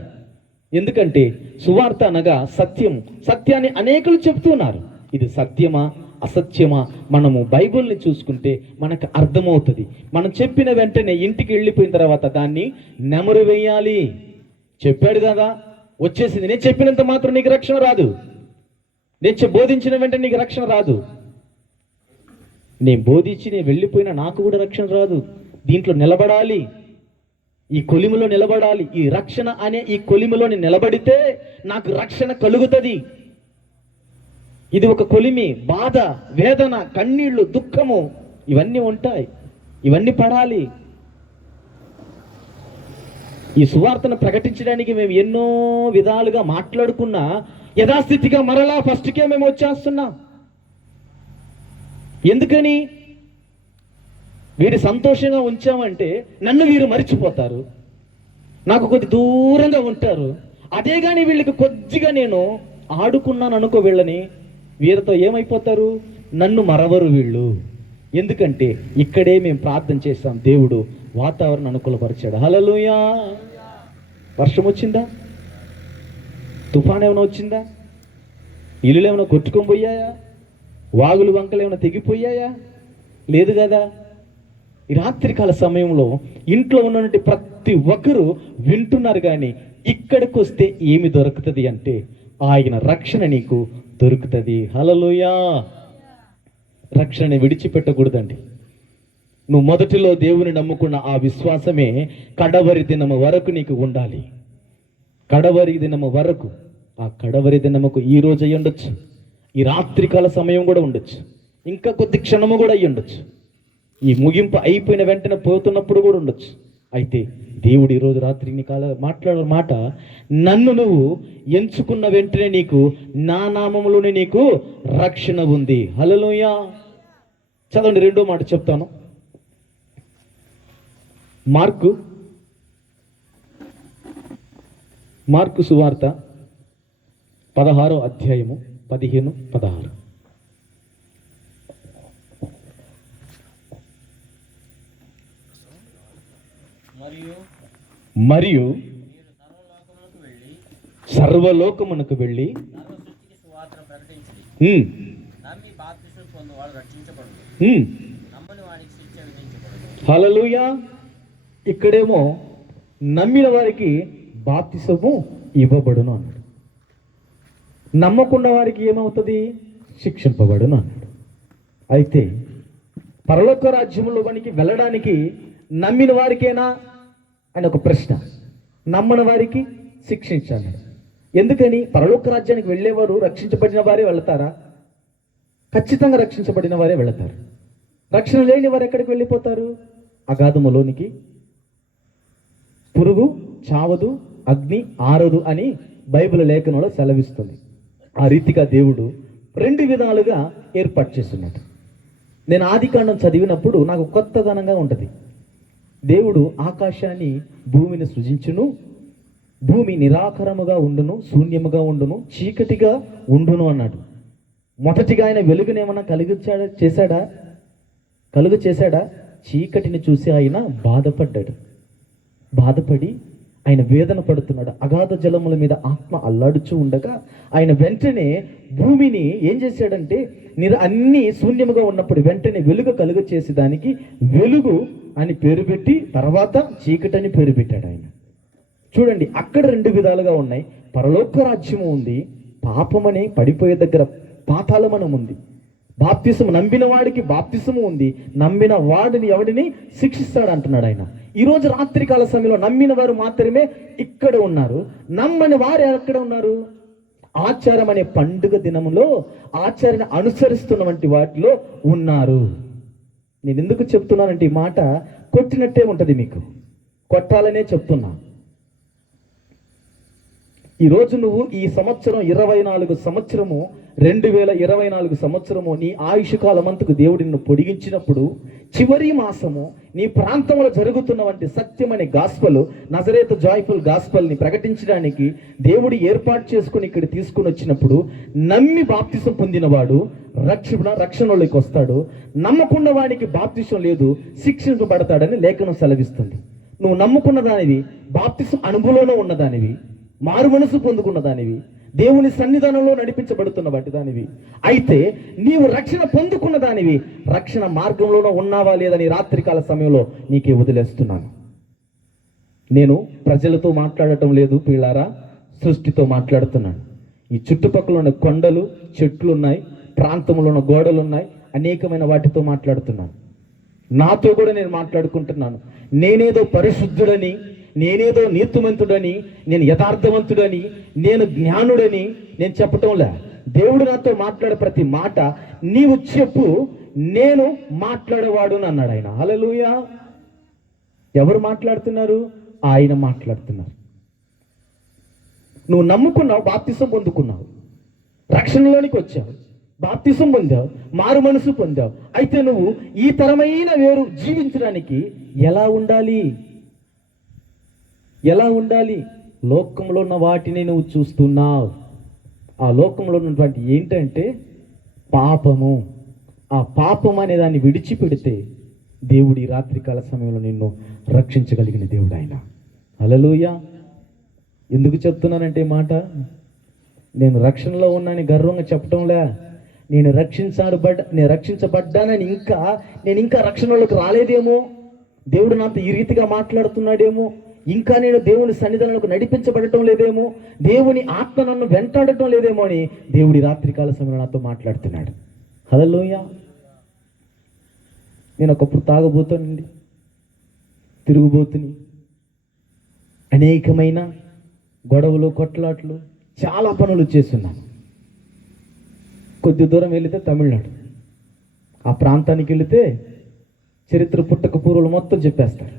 ఎందుకంటే సువార్త అనగా సత్యం. సత్యాన్ని అనేకులు చెప్తున్నారు. ఇది సత్యమా అసత్యమా మనము బైబిల్ని చూసుకుంటే మనకు అర్థమవుతుంది. మనం చెప్పిన వెంటనే ఇంటికి వెళ్ళిపోయిన తర్వాత దాన్ని నెమరు వేయాలి. చెప్పాడు కదా, వచ్చేసింది. నేను చెప్పినంత మాత్రం నీకు రక్షణ రాదు. నేను బోధించిన వెంటనే నీకు రక్షణ రాదు. నేను బోధించి నేను వెళ్ళిపోయినా నాకు కూడా రక్షణ రాదు. దీంట్లో నిలబడాలి, ఈ కొలిమిలో నిలబడాలి. ఈ రక్షణ అనే ఈ కొలిమిలో నేను నిలబడితే నాకు రక్షణ కలుగుతుంది. ఇది ఒక కొలిమి. బాధ, వేదన, కన్నీళ్లు, దుఃఖము ఇవన్నీ ఉంటాయి. ఇవన్నీ పడాలి. ఈ సువార్తను ప్రకటించడానికి మేము ఎన్నో విధాలుగా మాట్లాడుకున్నా యథాస్థితిగా మరలా ఫస్ట్కే మేము వచ్చేస్తున్నాం. ఎందుకని? వీరు సంతోషంగా ఉంచామంటే నన్ను వీరు మరిచిపోతారు, నాకు కొద్ది దూరంగా ఉంటారు. అదే కానీ వీళ్ళకి కొద్దిగా నేను ఆడుకున్నాను అనుకో, వీళ్ళని వీరితో ఏమైపోతారు? నన్ను మరవరు వీళ్ళు. ఎందుకంటే ఇక్కడే మేము ప్రార్థన చేస్తాం, దేవుడు వాతావరణం అనుకూలపరిచాడు. హల్లెలూయా. వర్షం వచ్చిందా? తుఫాన్ ఏమైనా వచ్చిందా? ఇల్లులు ఏమైనా కొట్టుకొని పోయాయా? వాగులు వంకలు ఏమైనా తెగిపోయాయా? లేదు కదా. ఈ రాత్రికాల సమయంలో ఇంట్లో ఉన్నటువంటి ప్రతి ఒక్కరూ వింటున్నారు, కానీ ఇక్కడికి వస్తే ఏమి దొరుకుతుంది అంటే ఆయన రక్షణ నీకు దొరుకుతుంది. హల్లెలూయా. రక్షణని విడిచిపెట్టకూడదండి. నువ్వు మొదటిలో దేవుని నమ్ముకున్న ఆ విశ్వాసమే కడవరి దినము వరకు నీకు ఉండాలి. కడవరి దినము వరకు. ఆ కడవరి దినముకు ఈ రోజు అయ్యి ఉండొచ్చు, ఈ రాత్రికాల సమయం కూడా ఉండొచ్చు, ఇంకా కొద్ది క్షణము కూడా అయ్యి ఉండొచ్చు. ఈ ముగింపు అయిపోయిన వెంటనే పోతున్నప్పుడు కూడా ఉండొచ్చు. అయితే దేవుడు ఈరోజు రాత్రి నీ మాట్లాడే మాట, నన్ను నువ్వు ఎంచుకున్న వెంటనే నీకు నా నామములోనే నీకు రక్షణ ఉంది. హల్లెలూయా. చదవండి, రెండో మాట చెప్తాను. మార్కు సువార్త 16వ అధ్యాయము 15, 16. మరియు సర్వలోకమునకు వెళ్ళి హల్లెలూయా. ఇక్కడేమో నమ్మిన వారికి బాప్తిసము ఇవ్వబడును అన్నాడు. నమ్మకున్న వారికి ఏమవుతుంది? శిక్షింపబడును అన్నాడు. అయితే పరలోక రాజ్యంలోనికి వెళ్ళడానికి నమ్మిన వారికేనా అని ఒక ప్రశ్న. నమ్మని వారికి శిక్షించాలి. ఎందుకని? పరలోక రాజ్యానికి వెళ్ళేవారు రక్షించబడిన వారే వెళతారా? ఖచ్చితంగా రక్షించబడిన వారే వెళతారు. రక్షణ లేని వారు ఎక్కడికి వెళ్ళిపోతారు? అగాధములోనికి. పురుగు చావదు, అగ్ని ఆరదు అని బైబిల్ లేఖనంలో సెలవిస్తుంది. ఆ రీతిగా దేవుడు రెండు విధాలుగా ఏర్పాటు చేస్తున్నాడు. నేను ఆదికాండం చదివినప్పుడు నాకు కొత్తదనంగా ఉంటుంది. దేవుడు ఆకాశాన్ని భూమిని సృజించును, భూమి నిరాకారముగా ఉండును, శూన్యముగా ఉండును, చీకటిగా ఉండును అన్నాడు. మొదటిగా ఆయన వెలుగునేమన్నా కలుగు చేశాడా? చీకటిని చూసి ఆయన బాధపడి ఆయన వేదన పడుతున్నాడు. అగాధ జలముల మీద ఆత్మ అల్లాడుచూ ఉండగా ఆయన వెంటనే భూమిని ఏం చేశాడంటే, అన్ని శూన్యముగా ఉన్నప్పుడు వెంటనే వెలుగు కలుగ చేసి దానికి వెలుగు అని పేరు పెట్టి తర్వాత చీకటని పేరు పెట్టాడు ఆయన. చూడండి, అక్కడ రెండు విధాలుగా ఉన్నాయి. పరలోక రాజ్యము ఉంది, పాపమని పడిపోయే దగ్గర పాతాళమనం ఉంది. బాప్తిసము నమ్మిన వాడికి బాప్తిసము ఉంది, నమ్మిన వాడిని ఎవడిని శిక్షిస్తాడు అంటున్నాడు ఆయన. ఈరోజు రాత్రికాల సమయంలో నమ్మిన వారు మాత్రమే ఇక్కడ ఉన్నారు. నమ్మని వారు ఎక్కడ ఉన్నారు? ఆచారం అనే పండుగ దినములో ఆచారాన్ని అనుసరిస్తున్న వంటి వాటిలో ఉన్నారు. నేను ఎందుకు చెప్తున్నానంటే ఈ మాట కొట్టినట్టే ఉంటుంది, మీకు కొట్టాలనే చెప్తున్నా. ఈరోజు నువ్వు ఈ సంవత్సరం 2024 సంవత్సరము నీ ఆయుష్ కాలమంతకు దేవుడు నిన్ను పొడిగించినప్పుడు చివరి మాసము నీ ప్రాంతంలో జరుగుతున్న వంటి సత్యమనే గాస్పల్, నజరేతు జాయ్ఫుల్ గాస్పల్ని ప్రకటించడానికి దేవుడు ఏర్పాటు చేసుకుని ఇక్కడ తీసుకుని వచ్చినప్పుడు నమ్మి బాప్తిసం పొందినవాడు రక్షణలోకి వస్తాడు. నమ్మకున్న వాడికి బాప్తిసం లేదు, శిక్షించబడతాడని లేఖనం సెలవిస్తుంది. నువ్వు నమ్ముకున్న దానివి, బాప్తిసం అనుభవంలో ఉన్నదానివి, మారు మనసు పొందుకున్న దానివి, దేవుని సన్నిధానంలో నడిపించబడుతున్న వాటి దానివి. అయితే నీవు రక్షణ పొందుకున్న దానివి, రక్షణ మార్గంలోనూ ఉన్నావా లేదని రాత్రికాల సమయంలో నీకే వదిలేస్తున్నాను. నేను ప్రజలతో మాట్లాడటం లేదు పిల్లారా, సృష్టితో మాట్లాడుతున్నాను. ఈ చుట్టుపక్కల ఉన్న కొండలు, చెట్లు ఉన్నాయి, ప్రాంతంలో ఉన్న గోడలు ఉన్నాయి, అనేకమైన వాటితో మాట్లాడుతున్నాను. నాతో కూడా నేను మాట్లాడుకుంటున్నాను. నేనేదో పరిశుద్ధుడని, నేనేదో నీతిమంతుడని, నేను యథార్థవంతుడని, నేను జ్ఞానుడని నేను చెప్పటంలే. దేవుడు నాతో మాట్లాడే ప్రతి మాట నీవు చెప్పు, నేను మాట్లాడేవాడు అన్నాడు ఆయన. హల్లెలూయా. ఎవరు మాట్లాడుతున్నారు? ఆయన మాట్లాడుతున్నారు. నువ్వు నమ్ముకున్నావు, బాప్తిసం పొందుకున్నావు, రక్షణలోనికి వచ్చావు, బాప్తిసం పొందావు, మారు మనసు పొందావు. అయితే నువ్వు ఈ తరమైన వేరు జీవించడానికి ఎలా ఉండాలి? లోకంలో ఉన్న వాటిని నువ్వు చూస్తున్నావు. ఆ లోకంలో ఉన్నటువంటి ఏంటంటే పాపము. ఆ పాపం అనే దాన్ని విడిచిపెడితే దేవుడు ఈ రాత్రికాల సమయంలో నిన్ను రక్షించగలిగిన దేవుడు ఆయన. హల్లెలూయా. ఎందుకు చెప్తున్నానంటే మాట, నేను రక్షణలో ఉన్నానని గర్వంగా చెప్పటంలే. నేను రక్షించబడ్డానని నేను ఇంకా రక్షణలోకి రాలేదేమో, దేవుడు నాతో ఈ రీతిగా మాట్లాడుతున్నాడేమో, ఇంకా నేను దేవుని సన్నిధానంలోకి నడిపించబడటం లేదేమో, దేవుని ఆత్మ నన్ను వెంటాడటం లేదేమో అని దేవుడి రాత్రికాల సమయంలో నాతో మాట్లాడుతున్నాడు. హల్లెలూయా. నేను ఒకప్పుడు తాగబోతానండి, తిరుగుబోతుని, అనేకమైన గొడవలు, కొట్లాట్లు, చాలా పనులు చేస్తున్నాను. కొద్ది దూరం వెళితే తమిళనాడు, ఆ ప్రాంతానికి వెళితే చరిత్ర పుట్టక పూర్వులు మొత్తం చెప్పేస్తారు.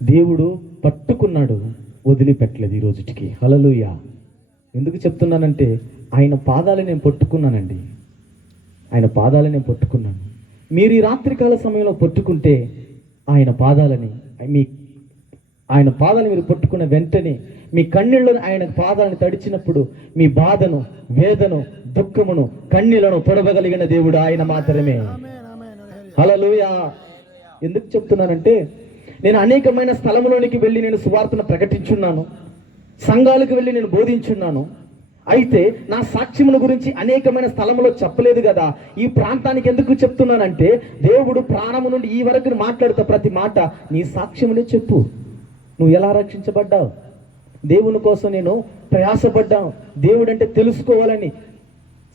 దేవుడు పట్టుకున్నాడు, వదిలిపెట్టలేదు ఈ రోజుటికి. హల్లెలూయా. ఎందుకు చెప్తున్నానంటే ఆయన పాదాలు నేను పట్టుకున్నానండి. ఆయన పాదాలు నేను పట్టుకున్నాను. మీరు ఈ రాత్రికాల సమయంలో పట్టుకుంటే ఆయన పాదాలని ఆయన పాదాలు మీరు పట్టుకున్న వెంటనే మీ కన్నీళ్లను ఆయన పాదాలను తడిచినప్పుడు మీ బాధను, వేదను, దుఃఖమును, కన్నీళ్లను తొడవగలిగిన దేవుడు ఆయన మాత్రమే. హల్లెలూయా. ఎందుకు చెప్తున్నానంటే నేను అనేకమైన స్థలములోనికి వెళ్ళి నేను సువార్తను ప్రకటించున్నాను, సంఘాలకు వెళ్ళి నేను బోధించున్నాను. అయితే నా సాక్ష్యముల గురించి అనేకమైన స్థలంలో చెప్పలేదు కదా. ఈ ప్రాంతానికి ఎందుకు చెప్తున్నానంటే దేవుడు ప్రాణము నుండి ఈ వరకు మాట్లాడుతా ప్రతి మాట నీ సాక్ష్యమునే చెప్పు. నువ్వు ఎలా రక్షించబడ్డావు, దేవుని కోసం నేను ప్రయాసపడ్డాను, దేవుడు అంటే తెలుసుకోవాలని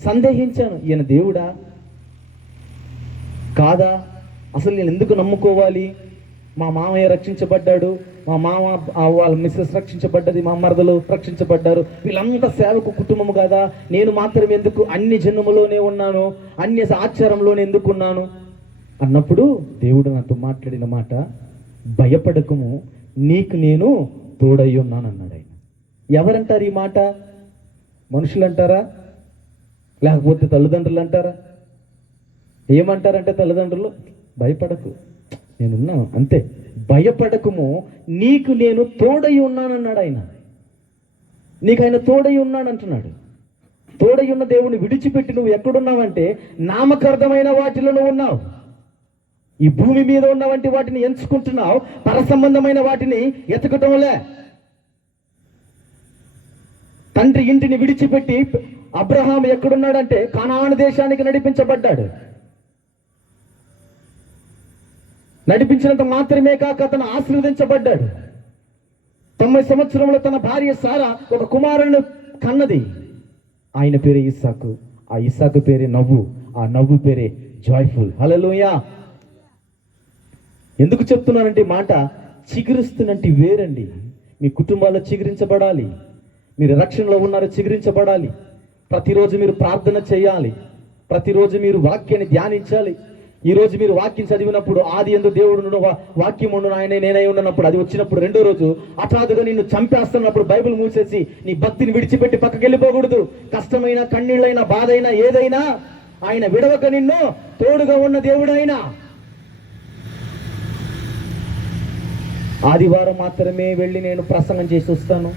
సందేహించాను. ఈయన దేవుడా కాదా, అసలు నేను ఎందుకు నమ్ముకోవాలి? మా మామయ్య రక్షించబడ్డాడు, మా మామ వాళ్ళ మిస్సెస్ రక్షించబడ్డది, మా మరదలు రక్షించబడ్డారు, వీళ్ళంతా సేవకు కుటుంబము కదా, నేను మాత్రం ఎందుకు అన్ని జన్మలోనే ఉన్నాను, అన్ని ఆచారంలోనే ఎందుకున్నాను అన్నప్పుడు దేవుడు నాతో మాట్లాడిన మాట, భయపడకము, నీకు నేను తోడై ఉన్నాను అన్నాడు ఆయన. ఎవరంటారు ఈ మాట? మనుషులు అంటారా, లేకపోతే తల్లిదండ్రులు అంటారా? ఏమంటారంటే తల్లిదండ్రులు, భయపడకు నేనున్నాను అంతే, భయపడకము, నీకు నేను తోడై ఉన్నాను అన్నాడు ఆయన. నీకు ఆయన తోడై ఉన్నాడు అంటున్నాడు. తోడై ఉన్న దేవుని విడిచిపెట్టి నువ్వు ఎక్కడున్నావంటే నామకార్థమైన వాటిలో నువ్వు ఉన్నావు. ఈ భూమి మీద ఉన్న వంటి వాటిని ఎంచుకుంటున్నావు, పర సంబంధమైన వాటిని ఎతకటంలే. తండ్రి ఇంటిని విడిచిపెట్టి అబ్రహాం ఎక్కడున్నాడంటే కనాను దేశానికి నడిపించబడ్డాడు. నడిపించినంత మాత్రమే కాక అతను ఆశీర్వదించబడ్డాడు. 90 సంవత్సరంలో తన భార్య సారా ఒక కుమారుని కన్నది. ఆయన పేరే ఇస్సాకు, ఆ ఇస్సాకు పేరే నవ్వు, ఆ నవ్వు పేరే జాయ్ఫుల్. హల్లెలూయా. ఎందుకు చెప్తున్నానంటే మాట, చిగురిస్తున్నట్టు వేరండి. మీ కుటుంబాల్లో చిగురించబడాలి, మీరు రక్షణలో ఉన్నారు, చిగురించబడాలి. ప్రతిరోజు మీరు ప్రార్థన చేయాలి, ప్రతిరోజు మీరు వాక్యాన్ని ధ్యానించాలి. ఈ రోజు మీరు వాక్యం చదివినప్పుడు ఆది యందు దేవుడు వాక్యం ఉండు ఆయన నేనై ఉన్నప్పుడు అది వచ్చినప్పుడు రెండో రోజు హఠాత్తుగా నిన్ను చంపేస్తున్నప్పుడు బైబిల్ మూసేసి నీ భక్తిని విడిచిపెట్టి పక్కకి వెళ్ళిపోకూడదు. కష్టమైన, కన్నీళ్ళైనా, బాధ అయినా, ఏదైనా ఆయన విడవక నిన్ను తోడుగా ఉన్న దేవుడు ఆయన. ఆదివారం మాత్రమే వెళ్ళి నేను ప్రసంగం చేసి వస్తాను,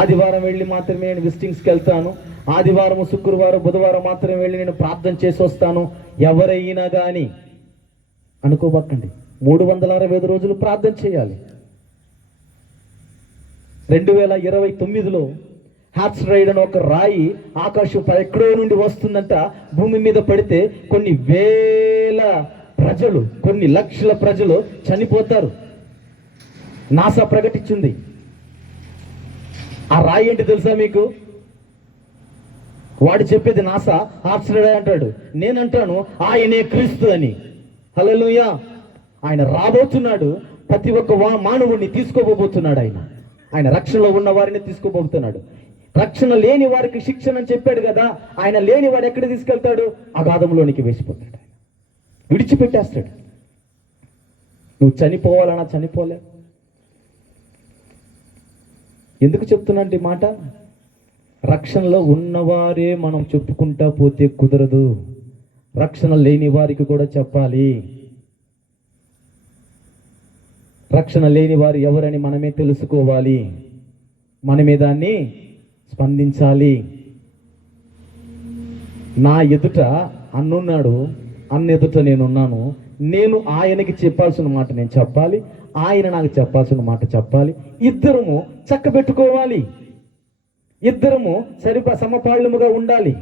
ఆదివారం వెళ్ళి మాత్రమే నేను విజిటింగ్స్కి వెళ్తాను, ఆదివారం, శుక్రవారం, బుధవారం మాత్రమే వెళ్ళి నేను ప్రార్థన చేసి వస్తాను, ఎవరైనా కానీ అనుకోబక్కండి. 365 రోజులు ప్రార్థన చేయాలి. 2029లో హాప్స్రైడ్ అని ఒక రాయి ఆకాశం ఎక్కడో నుండి వస్తుందంట, భూమి మీద పడితే కొన్ని వేల ప్రజలు, కొన్ని లక్షల ప్రజలు చనిపోతారు. నాసా ప్రకటించింది. ఆ రాయి ఏంటి తెలుసా మీకు? వాడు చెప్పేది నాసా హాప్స్రైడ్ అంటాడు, నేనంటాను ఆయనే క్రీస్తు అని. హల్లెలూయా. ఆయన రాబోతున్నాడు, ప్రతి ఒక్క మానవుడిని తీసుకోబోతున్నాడు. ఆయన రక్షణలో ఉన్న వారిని తీసుకోబోతున్నాడు. రక్షణ లేని వారికి శిక్షణ అని చెప్పాడు కదా, ఆయన లేని వాడు ఎక్కడ తీసుకెళ్తాడు? అగాధంలోనికి వేసిపోతాడు, ఆయన విడిచిపెట్టేస్తాడు. నువ్వు చనిపోవాలన్నా చనిపోలే. ఎందుకు చెప్తున్నా ఈ మాట? రక్షణలో ఉన్నవారే మనం చెప్పుకుంటా పోతే కుదరదు, రక్షణ లేని వారికి కూడా చెప్పాలి. రక్షణ లేని వారు ఎవరని మనమే తెలుసుకోవాలి, మనమే దాన్ని స్పందించాలి. నా ఎదుట అన్నున్నాడు, అన్న ఎదుట నేనున్నాను. నేను ఆయనకి చెప్పాల్సిన మాట నేను చెప్పాలి, ఆయన నాకు చెప్పాల్సిన మాట చెప్పాలి. ఇద్దరము చక్కబెట్టుకోవాలి, ఇద్దరము సమపాళ్ళముగా ఉండాలి,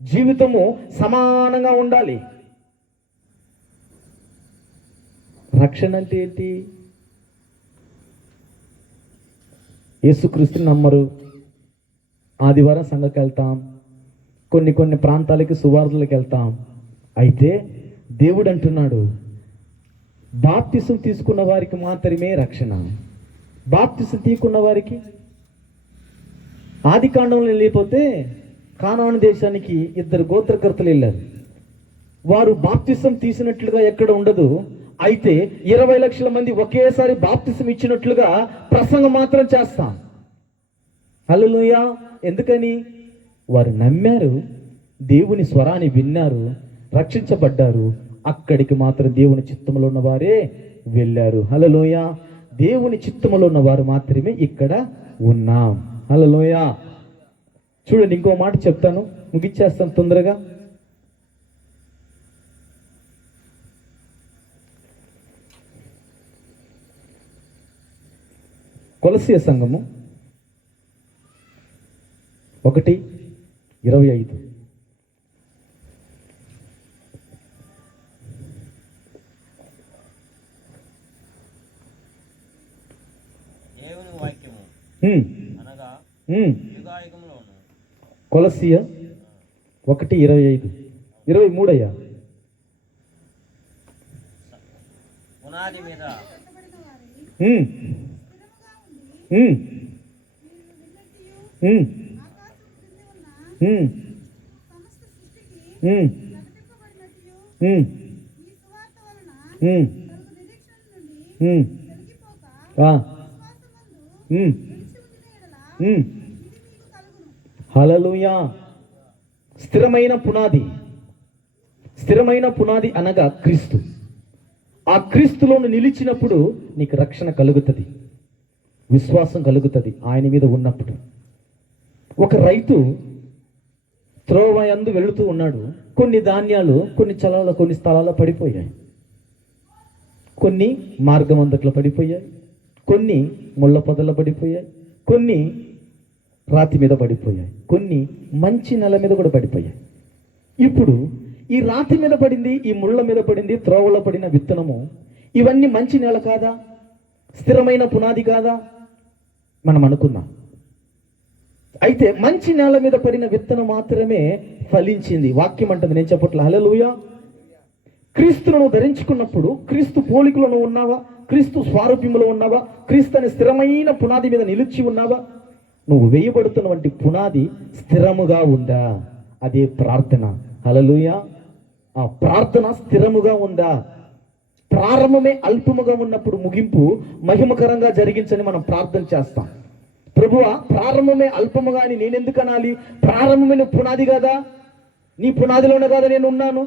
జీవితము సమానంగా ఉండాలి. రక్షణ అంటే ఏంటి? యేసుక్రీస్తుని నమ్మరు, ఆదివారం సంఘకి వెళ్తాం, కొన్ని ప్రాంతాలకి సువార్తలకు వెళ్తాం. అయితే దేవుడు అంటున్నాడు, బాప్తిసం తీసుకున్న వారికి మాత్రమే రక్షణ. బాప్తిసం తీసుకున్న వారికి ఆది కాండంలో వెళ్ళిపోతే కానాను దేశానికి 2 గోత్రకర్తలు వెళ్ళారు. వారు బాప్తిసం తీసినట్లుగా ఎక్కడ ఉండదు. అయితే 20 లక్షల మంది ఒకేసారి బాప్తిసం ఇచ్చినట్లుగా ప్రసంగం మాత్రం చేస్తాం. హల్లెలూయా. ఎందుకని? వారు నమ్మారు, దేవుని స్వరాన్ని విన్నారు, రక్షించబడ్డారు. అక్కడికి మాత్రం దేవుని చిత్తములో ఉన్న వారే వెళ్ళారు. హల్లెలూయా. దేవుని చిత్తములో ఉన్న వారు మాత్రమే ఇక్కడ ఉన్నాం. హల్లెలూయా. చూడండి, ఇంకో మాట చెప్తాను, ముగిచ్చేస్తాను తొందరగా. కొలస్సీ సంఘము 1:25. దేవుని వాక్యము అనగా యుగాయుగములోను. కొలస్సీ 1:25, 23 అయ్యా. పునాది మీద హల్లెలూయా. స్థిరమైన పునాది. స్థిరమైన పునాది అనగా క్రీస్తు. ఆ క్రీస్తులోను నిలిచినప్పుడు నీకు రక్షణ కలుగుతుంది, విశ్వాసం కలుగుతుంది ఆయన మీద ఉన్నప్పుడు. ఒక రైతు త్రోవ యందు వెళుతూ ఉన్నాడు. కొన్ని ధాన్యాలు కొన్ని స్థలాల్లో పడిపోయాయి, కొన్ని మార్గం అంతట్లో పడిపోయాయి, కొన్ని ముళ్ళ పొదల్లో పడిపోయాయి, కొన్ని రాతి మీద పడిపోయాయి, కొన్ని మంచి నెల మీద కూడా పడిపోయాయి. ఇప్పుడు ఈ రాతి మీద పడింది, ఈ ముళ్ళ మీద పడింది, త్రోవలో పడిన విత్తనము, ఇవన్నీ మంచి నెల కాదా? స్థిరమైన పునాది కాదా? మనం అనుకున్నాం. అయితే మంచి నేల మీద పడిన విత్తనం మాత్రమే ఫలించింది. వాక్యం అంటుంది, నేను చెప్పట్లే. హల్లెలూయా. క్రీస్తును ధరించుకున్నప్పుడు క్రీస్తు పోలికలను ఉన్నావా? క్రీస్తు స్వారూప్యములో ఉన్నావా? క్రీస్తు అనే స్థిరమైన పునాది మీద నిలిచి ఉన్నావా? నువ్వు వేయబడుతున్నటువంటి పునాది స్థిరముగా ఉందా? అదే ప్రార్థన. హల్లెలూయా. ఆ ప్రార్థన స్థిరముగా ఉందా? ప్రారంభమే అల్పముగా ఉన్నప్పుడు ముగింపు మహిమకరంగా జరిగించని మనం ప్రార్థన చేస్తాం. ప్రభువా, ప్రారంభమే అల్పముగా అని నేనెందుకు అనాలి? ప్రారంభమైన పునాది కదా, నీ పునాదిలోనే కదా నేను ఉన్నాను.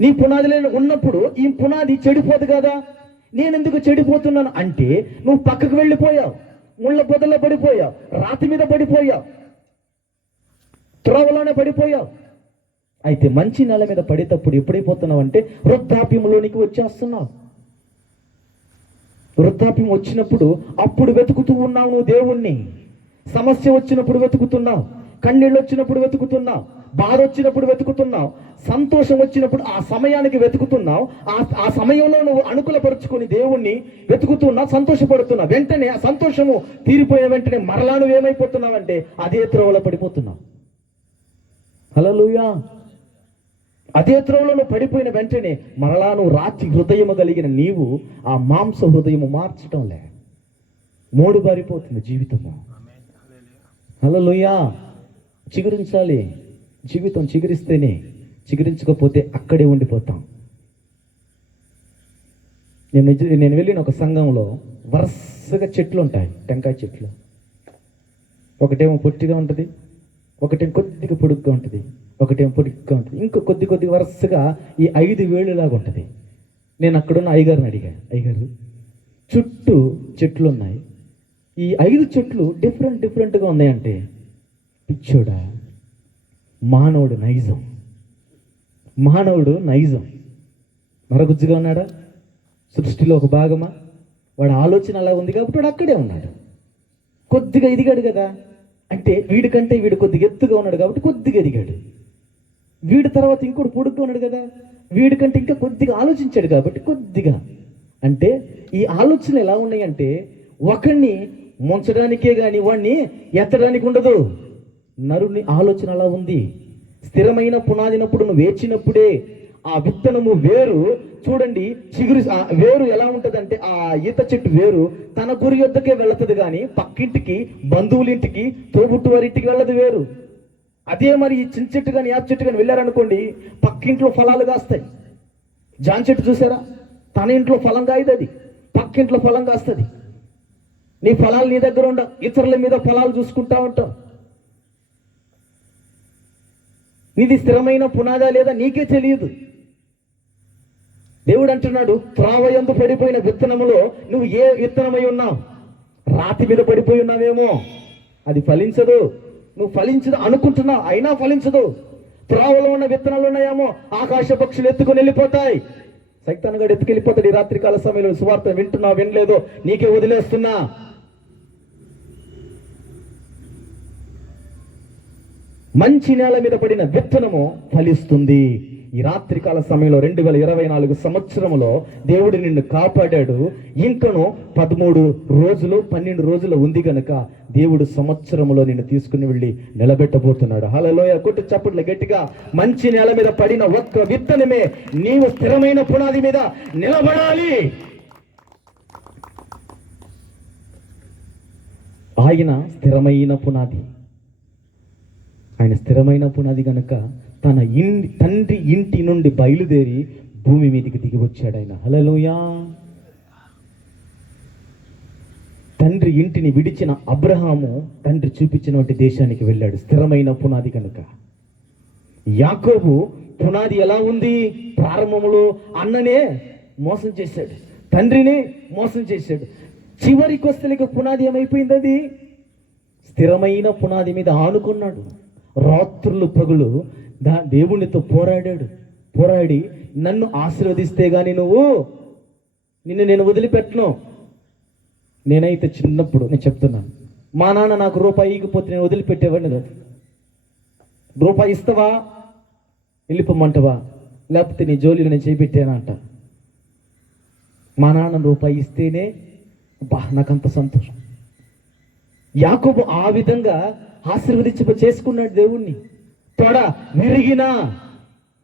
నీ పునాదిలో ఉన్నప్పుడు ఈ పునాది చెడిపోదు కదా, నేనెందుకు చెడిపోతున్నాను అంటే నువ్వు పక్కకు వెళ్ళిపోయావు, ముళ్ళ పొదల్లో పడిపోయావు, రాతి మీద పడిపోయావు, త్రోవలోనే పడిపోయావు. అయితే మంచి నెల మీద పడేటప్పుడు ఎప్పుడైపోతున్నావు అంటే వృద్ధాప్యంలోనికి వచ్చేస్తున్నావు. వృద్ధాప్యం వచ్చినప్పుడు అప్పుడు వెతుకుతూ ఉన్నావు నువ్వు దేవుణ్ణి. సమస్య వచ్చినప్పుడు వెతుకుతున్నావు, కన్నీళ్ళు వచ్చినప్పుడు వెతుకుతున్నావు, బాధ వచ్చినప్పుడు వెతుకుతున్నావు, సంతోషం వచ్చినప్పుడు ఆ సమయానికి వెతుకుతున్నావు. ఆ సమయంలో నువ్వు అనుకూలపరుచుకొని దేవుణ్ణి వెతుకుతున్నావు, సంతోషపడుతున్నావు. వెంటనే ఆ సంతోషము తీరిపోయిన వెంటనే మరలా నువ్వు ఏమైపోతున్నావు అంటే అదే త్రోవలో పడిపోతున్నావు. హల్లెలూయా. అదే త్రోవలో పడిపోయిన వెంటనే మరలా నువ్వు రాతి హృదయము కలిగిన నీవు ఆ మాంస హృదయము మార్చటంలే, మోడు బారిపోతుంది జీవితము. హల్లెలూయా. చిగురించాలి. జీవితం చిగురిస్తేనే, చిగురించకపోతే అక్కడే ఉండిపోతాం. నేను వెళ్ళిన ఒక సంఘంలో వరుసగా చెట్లు ఉంటాయి, టెంకాయ చెట్లు. ఒకటేమో పొట్టిగా ఉంటుంది, ఒకటేమో కొద్దిగా పొడుగ్గా ఉంటుంది, ఒకటేమో పొడుగ్గా ఉంటుంది, ఇంకో కొద్ది వరుసగా ఈ 5 వేలులాగా ఉంటుంది. నేను అక్కడున్న అయ్యగారిని అడిగా, అయ్యగారు చుట్టూ చెట్లు ఉన్నాయి, ఈ 5 చెట్లు డిఫరెంట్గా ఉన్నాయంటే, పిచ్చోడా, మానవుడు నైజం మరగుజ్జుగా ఉన్నాడా? సృష్టిలో ఒక భాగమా? వాడు ఆలోచన అలా ఉంది కాబట్టి వాడు అక్కడే ఉన్నాడు. కొద్దిగా ఎదిగాడు కదా అంటే వీడికంటే వీడు కొద్దిగా ఎత్తుగా ఉన్నాడు కాబట్టి కొద్దిగా ఎదిగాడు. వీడి తర్వాత ఇంకోటి పొడుగ్గా ఉన్నాడు కదా, వీడికంటే ఇంకా కొద్దిగా ఆలోచించాడు కాబట్టి కొద్దిగా. అంటే ఈ ఆలోచన ఎలా ఉన్నాయంటే ఒకడిని ముంచడానికే కానీ వాడిని ఎత్తడానికి ఉండదు. నరుని ఆలోచన అలా ఉంది. స్థిరమైన పునాదినప్పుడు నువ్వు వేచినప్పుడే ఆ విత్తనము వేరు చూడండి చిగురు. వేరు ఎలా ఉంటుందంటే ఆ ఈత చెట్టు వేరు తన గురి యొద్దకే వెళుతుంది కానీ పక్కింటికి, బంధువులింటికి, తోబుట్టు వారింటికి వెళ్ళదు వేరు. అదే మరి ఈ చిన్న చెట్టు కానీ యాప్ చెట్టు కానీ వెళ్ళారనుకోండి, పక్కింట్లో ఫలాలు కాస్తాయి. జాన్ చెట్టు చూసారా? తన ఇంట్లో ఫలం కాయదు, అది పక్కింట్లో ఫలం కాస్తుంది. నీ ఫలాలు నీ దగ్గర ఉండవు, ఇతరుల మీద ఫలాలు చూసుకుంటా ఉంటావు. నీది స్థిరమైన పునాదా లేదా నీకే తెలియదు. దేవుడు అంటున్నాడు, త్రావయందు పడిపోయిన విత్తనములో నువ్వు ఏ విత్తనమై ఉన్నావు? రాతి మీద పడిపోయి ఉన్నావేమో, అది ఫలించదు. నువ్వు ఫలించదు అనుకుంటున్నావు, అయినా ఫలించదు. త్రావలో ఉన్న విత్తనాలు ఉన్నాయేమో, ఆకాశ పక్షులు ఎత్తుకుని వెళ్ళిపోతాయి. సైతానుగాడు ఎత్తుకెళ్ళిపోతాడు. ఈ రాత్రికాల సమయంలో సువార్త వింటున్నావు, వినలేదో నీకే వదిలేస్తున్నా. మంచి నేల మీద పడిన విత్తనము ఫలిస్తుంది. ఈ రాత్రికాల సమయంలో 2024 సంవత్సరంలో దేవుడు నిన్ను కాపాడాడు. ఇంకను 13 రోజులు 12 రోజులు ఉంది కనుక దేవుడు సంవత్సరంలో నిన్ను తీసుకుని వెళ్ళి నిలబెట్టబోతున్నాడు. హల్లెలూయా. కొట్టు చప్పట్లు గట్టిగా. మంచి నేల మీద పడిన ఒక్క విత్తనమే నీవు స్థిరమైన పునాది మీద నిలబడాలి. ఆయన స్థిరమైన పునాది. ఆయన స్థిరమైన పునాది కనుక తన తండ్రి ఇంటి నుండి బయలుదేరి భూమి మీదకి దిగి వచ్చాడు ఆయన. హల్లెలూయా. తండ్రి ఇంటిని విడిచిన అబ్రహాము తండ్రి చూపించినటువంటి దేశానికి వెళ్ళాడు, స్థిరమైన పునాది కనుక. యాకోబు పునాది ఎలా ఉంది? ప్రారంభంలో అన్ననే మోసం చేశాడు, తండ్రిని మోసం చేశాడు. చివరికి వస్తే పునాది ఏమైపోయింది? అది స్థిరమైన పునాది మీద ఆనుకున్నాడు. రాత్రులు పగులు దేవునితో పోరాడాడు. పోరాడి నన్ను ఆశీర్వదిస్తే గాని నిన్ను నేను వదిలిపెట్టను. నేనైతే చిన్నప్పుడు నేను చెప్తున్నాను, మా నాన్న నాకు రూపాయి ఇకపోతే నేను వదిలిపెట్టేవాడిని కాదు. రూపాయి ఇస్తావా, వెళ్ళిపోమంటావా, లేకపోతే నీ జోలిలో నేను చేపెట్టానంట. మా నాన్న రూపాయి ఇస్తేనే నాకంత సంతోషం. యాకోబు ఆ విధంగా ఆశీర్వదించ చేసుకున్నాడు దేవుణ్ణి. తొడ విరిగినా,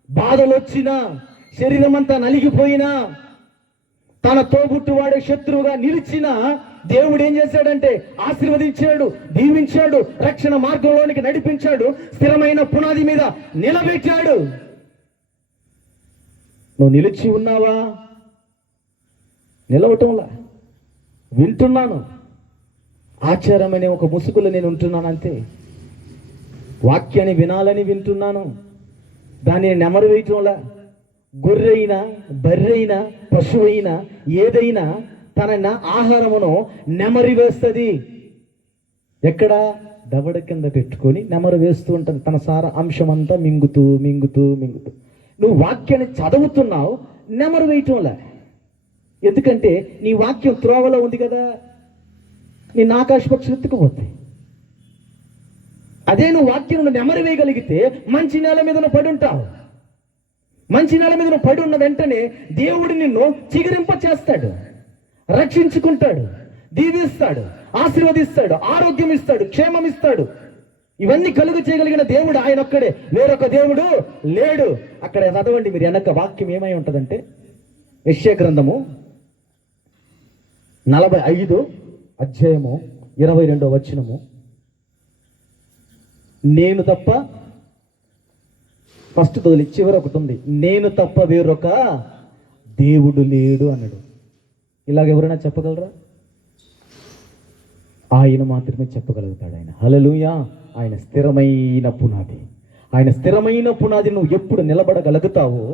బాధలు వచ్చినా, శరీరం అంతా నలిగిపోయినా, తన తోబుట్టువాడే శత్రువుగా నిలిచినా దేవుడు ఏం చేశాడంటే ఆశీర్వదించాడు, దీవించాడు, రక్షణ మార్గంలోనికి నడిపించాడు, స్థిరమైన పునాది మీద నిలబెట్టాడు. నువ్వు నిలిచి ఉన్నావా? నిలవటంలా. వింటున్నాను, ఆచారం అనే ఒక ముసుగులో నేను ఉంటున్నాను అంతే. వాక్యాన్ని వినాలని వింటున్నాను, దాన్ని నెమరు వేయటంలా. గొర్రెయినా, బర్రెయినా, పశువైనా ఏదైనా తన ఆహారమును నెమరి వేస్తుంది. ఎక్కడ? దవడ కింద పెట్టుకొని నెమరు వేస్తూ ఉంటుంది. తన సార అంశం అంతా మింగుతూ మింగుతూ మింగుతూ. నువ్వు వాక్యాన్ని చదువుతున్నావు, నెమరు వేయటంలా. ఎందుకంటే నీ వాక్యం త్రోవలో ఉంది కదా, నేను ఆకాశ పక్షులు ఎత్తుకుపోతాయి. అదే నువ్వు వాక్యం నెమరు వేయగలిగితే మంచి నేల మీద నువ్వు పడి ఉంటావు. మంచి నేల మీద నువ్వు పడి ఉన్న వెంటనే దేవుడు నిన్ను చిగురింప చేస్తాడు, రక్షించుకుంటాడు, దీవిస్తాడు, ఆశీర్వదిస్తాడు, ఆరోగ్యం ఇస్తాడు, క్షేమం ఇస్తాడు. ఇవన్నీ కలుగు చేయగలిగిన దేవుడు ఆయన ఒక్కడే, వేరొక దేవుడు లేడు. అక్కడ చదవండి మీరు, వెనక వాక్యం ఏమై ఉంటుందంటే యెషయా గ్రంథము 45 అధ్యాయము 22వ వచనము. నేను తప్ప, ఫస్ట్ తొలి చివరి ఒకటి ఉంది, నేను తప్ప వేరొక దేవుడు లేడు అన్నాడు. ఇలాగ ఎవరైనా చెప్పగలరా? ఆయన మాత్రమే చెప్పగలుగుతాడు. ఆయన హల్లెలూయా. ఆయన స్థిరమైన పునాది. ఆయన స్థిరమైన పునాది నువ్వు ఎప్పుడు నిలబడగలుగుతావో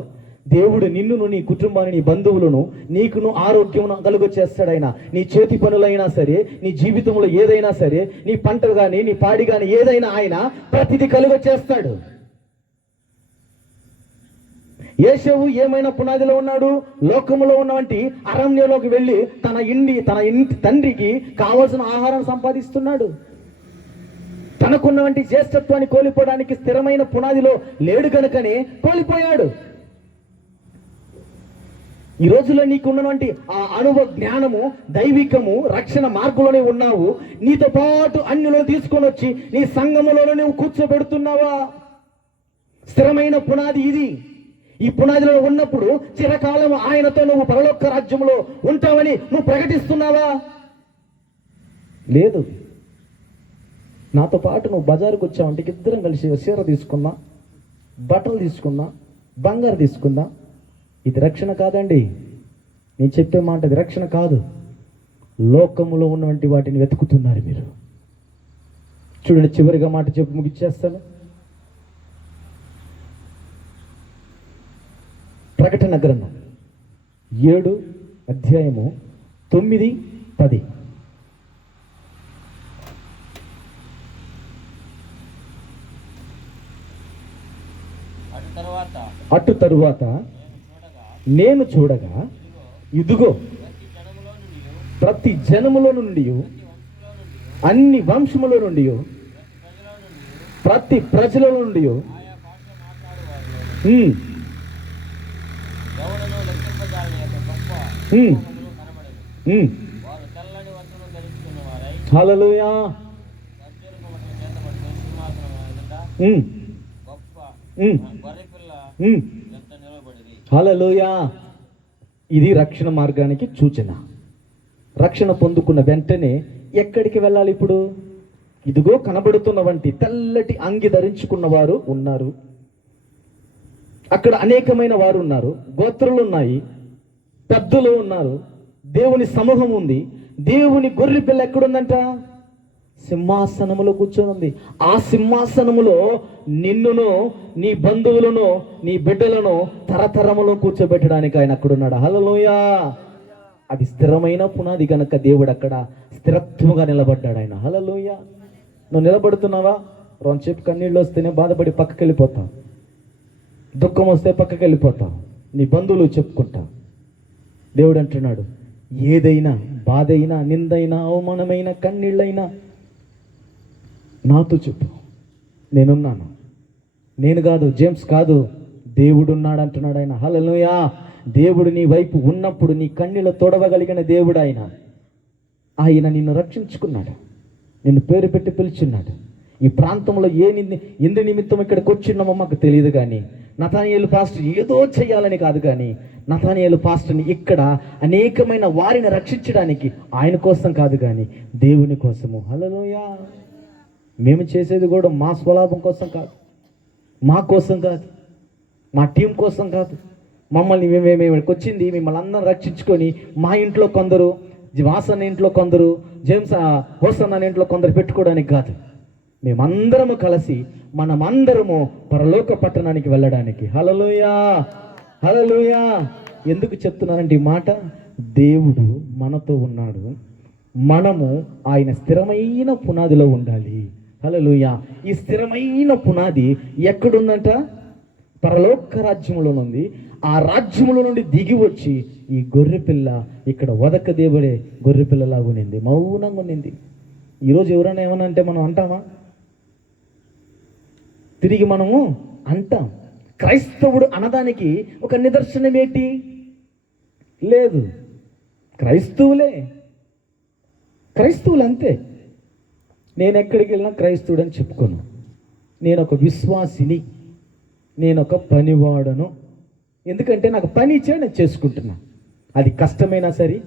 దేవుడు నిన్నును, నీ కుటుంబాన్ని, నీ బంధువులను, నీకును ఆరోగ్యమును కలుగ చేస్తాడు. ఆయన నీ చేతి పనులైనా సరే, నీ జీవితంలో ఏదైనా సరే, నీ పంట కానీ నీ పాడి కానీ ఏదైనా ఆయన ప్రతిదీ కలుగ చేస్తాడు. యేషవు ఏమైనా పునాదిలో ఉన్నాడు? లోకములో ఉన్నవంటి అరణ్యంలోకి వెళ్ళి తన ఇంటి తండ్రికి కావలసిన ఆహారం సంపాదిస్తున్నాడు. తనకున్నవంటి జ్యేష్ఠత్వాన్ని కోల్పోవడానికి స్థిరమైన పునాదిలో లేడు కనుకనే కోల్పోయాడు. ఈ రోజుల్లో నీకున్నటువంటి ఆ అనుభవ జ్ఞానము, దైవికము, రక్షణ మార్గంలోనే ఉన్నావు. నీతో పాటు అన్యులో తీసుకొని వచ్చి నీ సంఘములోనే నువ్వు కూర్చోబెడుతున్నావా? స్థిరమైన పునాది ఇది. ఈ పునాదిలో ఉన్నప్పుడు చిరకాలం ఆయనతో నువ్వు పరలోక రాజ్యంలో ఉంటావని నువ్వు ప్రకటిస్తున్నావా? లేదు. నాతో పాటు నువ్వు బజారుకు వచ్చావంటే ఇద్దరం కలిసి చీర తీసుకుందాం, బట్టలు తీసుకుందాం, బంగారు తీసుకుందాం. ఇది రక్షణ కాదండి. నేను చెప్పే మాట ఇది రక్షణ కాదు. లోకములో ఉన్నటువంటి వాటిని వెతుకుతున్నారు మీరు. చూడండి, చివరిగా మాట చెప్పి ముగిచ్చేస్తాను. ప్రకటన గ్రంథం 7:9-10. అటు తరువాత నేను చూడగా ఇదిగో ప్రతి జనములో నుండి, అన్ని వంశముల నుండి, ప్రతి ప్రజల నుండి హల్లెలూయా, హల్లెలూయా. ఇది రక్షణ మార్గానికి సూచన. రక్షణ పొందుకున్న వెంటనే ఎక్కడికి వెళ్ళాలి? ఇప్పుడు ఇదిగో కనబడుతున్న వంటి తెల్లటి అంగి ధరించుకున్న వారు ఉన్నారు. అక్కడ అనేకమైన వారు ఉన్నారు. గోత్రులు ఉన్నాయి, పెద్దలు ఉన్నారు, దేవుని సమూహం ఉంది. దేవుని గొర్రె పిల్ల ఎక్కడుందంట? సింహాసనములో కూర్చొని ఉంది. ఆ సింహాసనములో నిన్నును, నీ బంధువులను, నీ బిడ్డలను తరతరములో కూర్చోబెట్టడానికి ఆయన అక్కడున్నాడు. హల్లెలూయా. అది స్థిరమైన పునాది కనుక దేవుడు అక్కడ స్థిరత్వముగా నిలబడ్డాడు ఆయన. హల్లెలూయా. నువ్వు నిలబడుతున్నావా? రొంచేపు కన్నీళ్ళు వస్తేనే బాధపడి పక్కకి వెళ్ళిపోతావు, దుఃఖం వస్తే పక్కకి వెళ్ళిపోతావు, నీ బంధువులు చెప్పుకుంటావు. దేవుడు అంటున్నాడు, ఏదైనా బాధైనా, నిందైనా, అవమానమైన, కన్నీళ్ళైనా నాతో చెప్పు, నేనున్నాను. నేను కాదు, జేమ్స్ కాదు, దేవుడున్నాడు అంటున్నాడు ఆయన. హల్లెలూయా. దేవుడు నీ వైపు ఉన్నప్పుడు నీ కన్నీళ్ళు తొడవగలిగిన దేవుడు ఆయన. ఆయన నిన్ను రక్షించుకున్నాడు, నిన్ను పేరు పెట్టి పిలుచున్నాడు. ఈ ప్రాంతంలో ఎందు నిమిత్తం ఇక్కడికి వచ్చినామో మాకు తెలియదు, కానీ నతానియేలు పాస్టర్ ఏదో చేయాలని కాదు, కానీ నతానియేలు పాస్టర్ని ఇక్కడ అనేకమైన వారిని రక్షించడానికి ఆయన కోసం కాదు, కానీ దేవుని కోసము. హల్లెలూయా. మేము చేసేది కూడా మా స్వలాభం కోసం కాదు, మా కోసం కాదు, మా టీం కోసం కాదు. మమ్మల్ని మేము వచ్చింది మిమ్మల్ని అందరం రక్షించుకొని మా ఇంట్లో కొందరు, వాసన్న ఇంట్లో కొందరు, జేమ్స్ హోసన్న ఇంట్లో కొందరు పెట్టుకోవడానికి కాదు. మేమందరము కలిసి మనమందరము పరలోక పట్టణానికి వెళ్ళడానికి. హల్లెలూయా, హల్లెలూయా. ఎందుకు చెప్తున్నానంటే ఈ మాట, దేవుడు మనతో ఉన్నాడు, మనము ఆయన స్థిరమైన పునాదిలో ఉండాలి. హల్లెలూయా. ఈ స్థిరమైన పునాది ఎక్కడుందంట? పరలోక రాజ్యంలో ఉంది. ఆ రాజ్యములో నుండి దిగి వచ్చి ఈ గొర్రెపిల్ల ఇక్కడ వదక దేవుడే గొర్రెపిల్లలాగా ఉన్నింది, మౌనంగా ఉన్నింది. ఈరోజు ఎవరైనా ఏమన్నా అంటే మనం అంటామా? తిరిగి మనము అంటాం. క్రైస్తవుడు అనడానికి ఒక నిదర్శనం ఏంటి? లేదు. క్రైస్తవులు అంతే. నేను ఎక్కడికి వెళ్ళినా క్రైస్తవుడు అని చెప్పుకోను. నేను ఒక విశ్వాసిని, నేను ఒక పనివాడను. ఎందుకంటే నాకు పని ఇచ్చే నేను చేసుకుంటున్నా. అది కష్టమైనా సరే,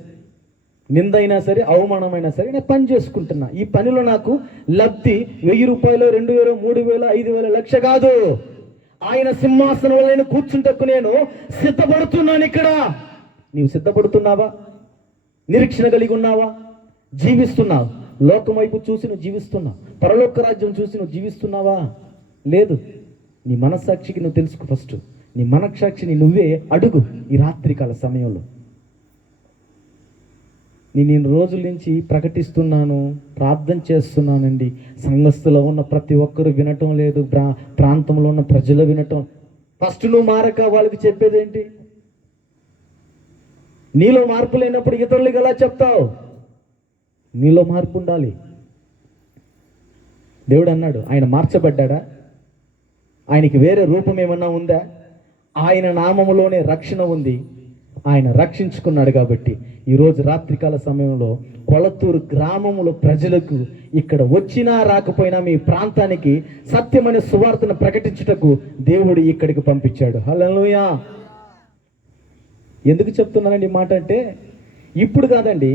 నిందైనా సరే, అవమానమైనా సరే నేను పని చేసుకుంటున్నా. ఈ పనిలో నాకు లబ్ధి 1000 రూపాయలు, 2000, 3000, 5000, 1,00,000 కాదు. ఆయన సింహాసనంలో నేను కూర్చుంటకు నేను సిద్ధపడుతున్నాను ఇక్కడ. నీవు సిద్ధపడుతున్నావా? నిరీక్షణ కలిగి ఉన్నావా? జీవిస్తున్నావు? లోకం వైపు చూసి నువ్వు జీవిస్తున్నావు, పరలోక రాజ్యం చూసి నువ్వు జీవిస్తున్నావా? లేదు. నీ మనస్సాక్షికి నువ్వు తెలుసుకో. ఫస్ట్ నీ మనస్సాక్షిని నువ్వే అడుగు. ఈ రాత్రికాల సమయంలో నేను రోజుల నుంచి ప్రకటిస్తున్నాను, ప్రార్థన చేస్తున్నానండి. సంఘస్థులో ఉన్న ప్రతి ఒక్కరు వినటం లేదు, ప్రాంతంలో ఉన్న ప్రజలు వినటం. ఫస్ట్ నువ్వు మారక వాళ్ళకి చెప్పేదేంటి? నీలో మార్పు లేనప్పుడు ఇతరులకు ఎలా చెప్తావు? నీలో మార్పు ఉండాలి. దేవుడు అన్నాడు, ఆయన మార్చబడ్డా? ఆయనకి వేరే రూపం ఏమన్నా ఉందా? ఆయన నామములోనే రక్షణ ఉంది. ఆయన రక్షించుకున్నాడు కాబట్టి ఈరోజు రాత్రికాల సమయంలో కొళత్తూరు గ్రామములో ప్రజలకు ఇక్కడ వచ్చినా రాకపోయినా మీ ప్రాంతానికి సత్యమైన సువార్తను ప్రకటించుటకు దేవుడు ఇక్కడికి పంపించాడు. హల్లెలూయా. ఎందుకు చెప్తున్నానండి ఈ మాట అంటే, ఇప్పుడు కాదండి,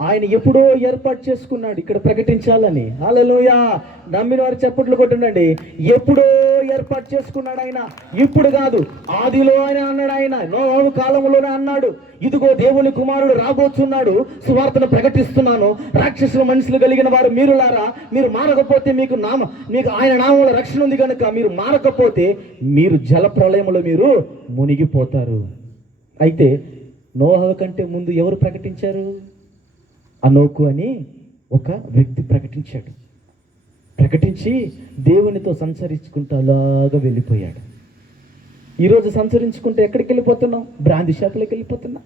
ఆయన ఎప్పుడో ఏర్పాటు చేసుకున్నాడు ఇక్కడ ప్రకటించాలని. హల్లెలూయా. నమ్మిన వారు చప్పట్లు కొట్టుండండి. ఎప్పుడో ఏర్పాటు చేసుకున్నాడు ఆయన, ఇప్పుడు కాదు. ఆదిలో ఆయన అన్నాడు, ఆయన నోవహు కాలంలోనే అన్నాడు, ఇదిగో దేవుని కుమారుడు రాబోతున్నాడు, సువార్తను ప్రకటిస్తున్నాను, రాక్షసుల మనుషులు కలిగిన వారు మీరులారా, మీరు మారకపోతే మీకు ఆయన నామంలో రక్షణ ఉంది కనుక మీరు మారకపోతే మీరు జల ప్రళయంలో మీరు మునిగిపోతారు. అయితే నోవహు కంటే ముందు ఎవరు ప్రకటించారు? అనోకు అని ఒక వ్యక్తి ప్రకటించాడు. ప్రకటించి దేవునితో సంచరించుకుంటూ అలాగా వెళ్ళిపోయాడు. ఈరోజు సంచరించుకుంటే ఎక్కడికి వెళ్ళిపోతున్నాం? బ్రాంతి షాపులకు వెళ్ళిపోతున్నాం,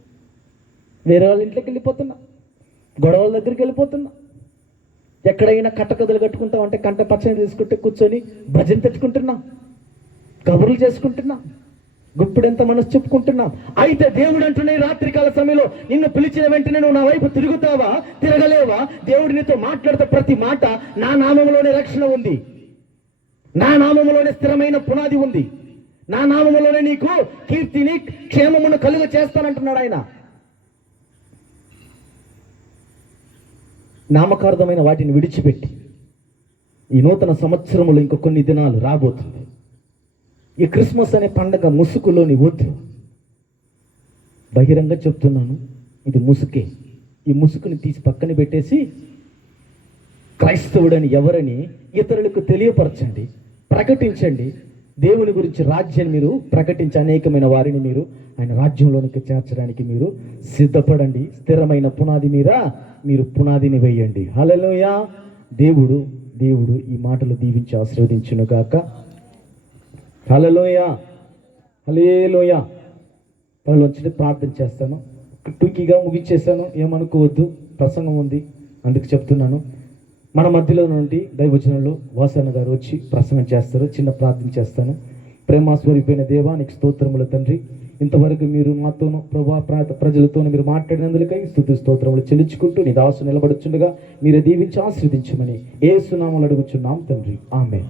వేరే వాళ్ళ ఇంట్లోకి వెళ్ళిపోతున్నాం, గొడవల దగ్గరికి వెళ్ళిపోతున్నాం. ఎక్కడైనా కట్టకథలు కట్టుకుంటాం అంటే కంట పచ్చని తీసుకుంటే కూర్చొని భజన తెచ్చుకుంటున్నాం, కబుర్లు చేసుకుంటున్నాం, గుప్పిడెంత మనసు చెప్పుకుంటున్నాం. అయితే దేవుడు అంటున్న ఈ రాత్రికాల సమయంలో నిన్ను పిలిచిన వెంటనే నువ్వు నా వైపు తిరుగుతావా? తిరగలేవా? దేవుడు నీతో మాట్లాడితే ప్రతి మాట నా నామములోనే రక్షణ ఉంది, నా నామములోనే స్థిరమైన పునాది ఉంది, నా నామములోనే నీకు కీర్తిని క్షేమమును కలుగ చేస్తానంటున్నాడు ఆయన. నామకార్థమైన వాటిని విడిచిపెట్టి ఈ నూతన సంవత్సరములో ఇంకో కొన్ని దినాలు రాబోతుంది. ఈ క్రిస్మస్ అనే పండగ ముసుగులోని వద్దు. బహిరంగ చెప్తున్నాను, ఇది ముసుకే. ఈ ముసుగుని తీసి పక్కన పెట్టేసి క్రైస్తవుడని ఎవరని ఇతరులకు తెలియపరచండి, ప్రకటించండి. దేవుని గురించి రాజ్యాన్ని మీరు ప్రకటించి అనేకమైన వారిని మీరు ఆయన రాజ్యంలోనికి చేర్చడానికి మీరు సిద్ధపడండి. స్థిరమైన పునాది మీద మీరు పునాదిని వేయండి. హల్లెలూయా. దేవుడు ఈ మాటలు దీవించి ఆశీర్వదించును గాక. హల్లెలూయా, హల్లెలూయా. తనలోంచి ప్రార్థన చేస్తాను. టూకీగా ముగించేశాను, ఏమనుకోవద్దు. ప్రసంగం ఉంది అందుకు చెప్తున్నాను. మన మధ్యలో నుండి దైవజనులు వాసన్న గారు వచ్చి ప్రసంగం చేస్తారు. చిన్న ప్రార్థన చేస్తాను. ప్రేమాస్వరూపైన దేవా, నీకు స్తోత్రములు తండ్రి. ఇంతవరకు మీరు మాతోనూ ప్రభా ప్రజలతోనూ మీరు మాట్లాడినందుకై స్తుతి స్తోత్రములు చెల్లించుకుంటూ నీ దాసు నిలబడుచుండగా మీరే దీవించి ఆశీర్వదించమని యేసు నామములో అడుగుచున్నాం తండ్రి. ఆమేన్.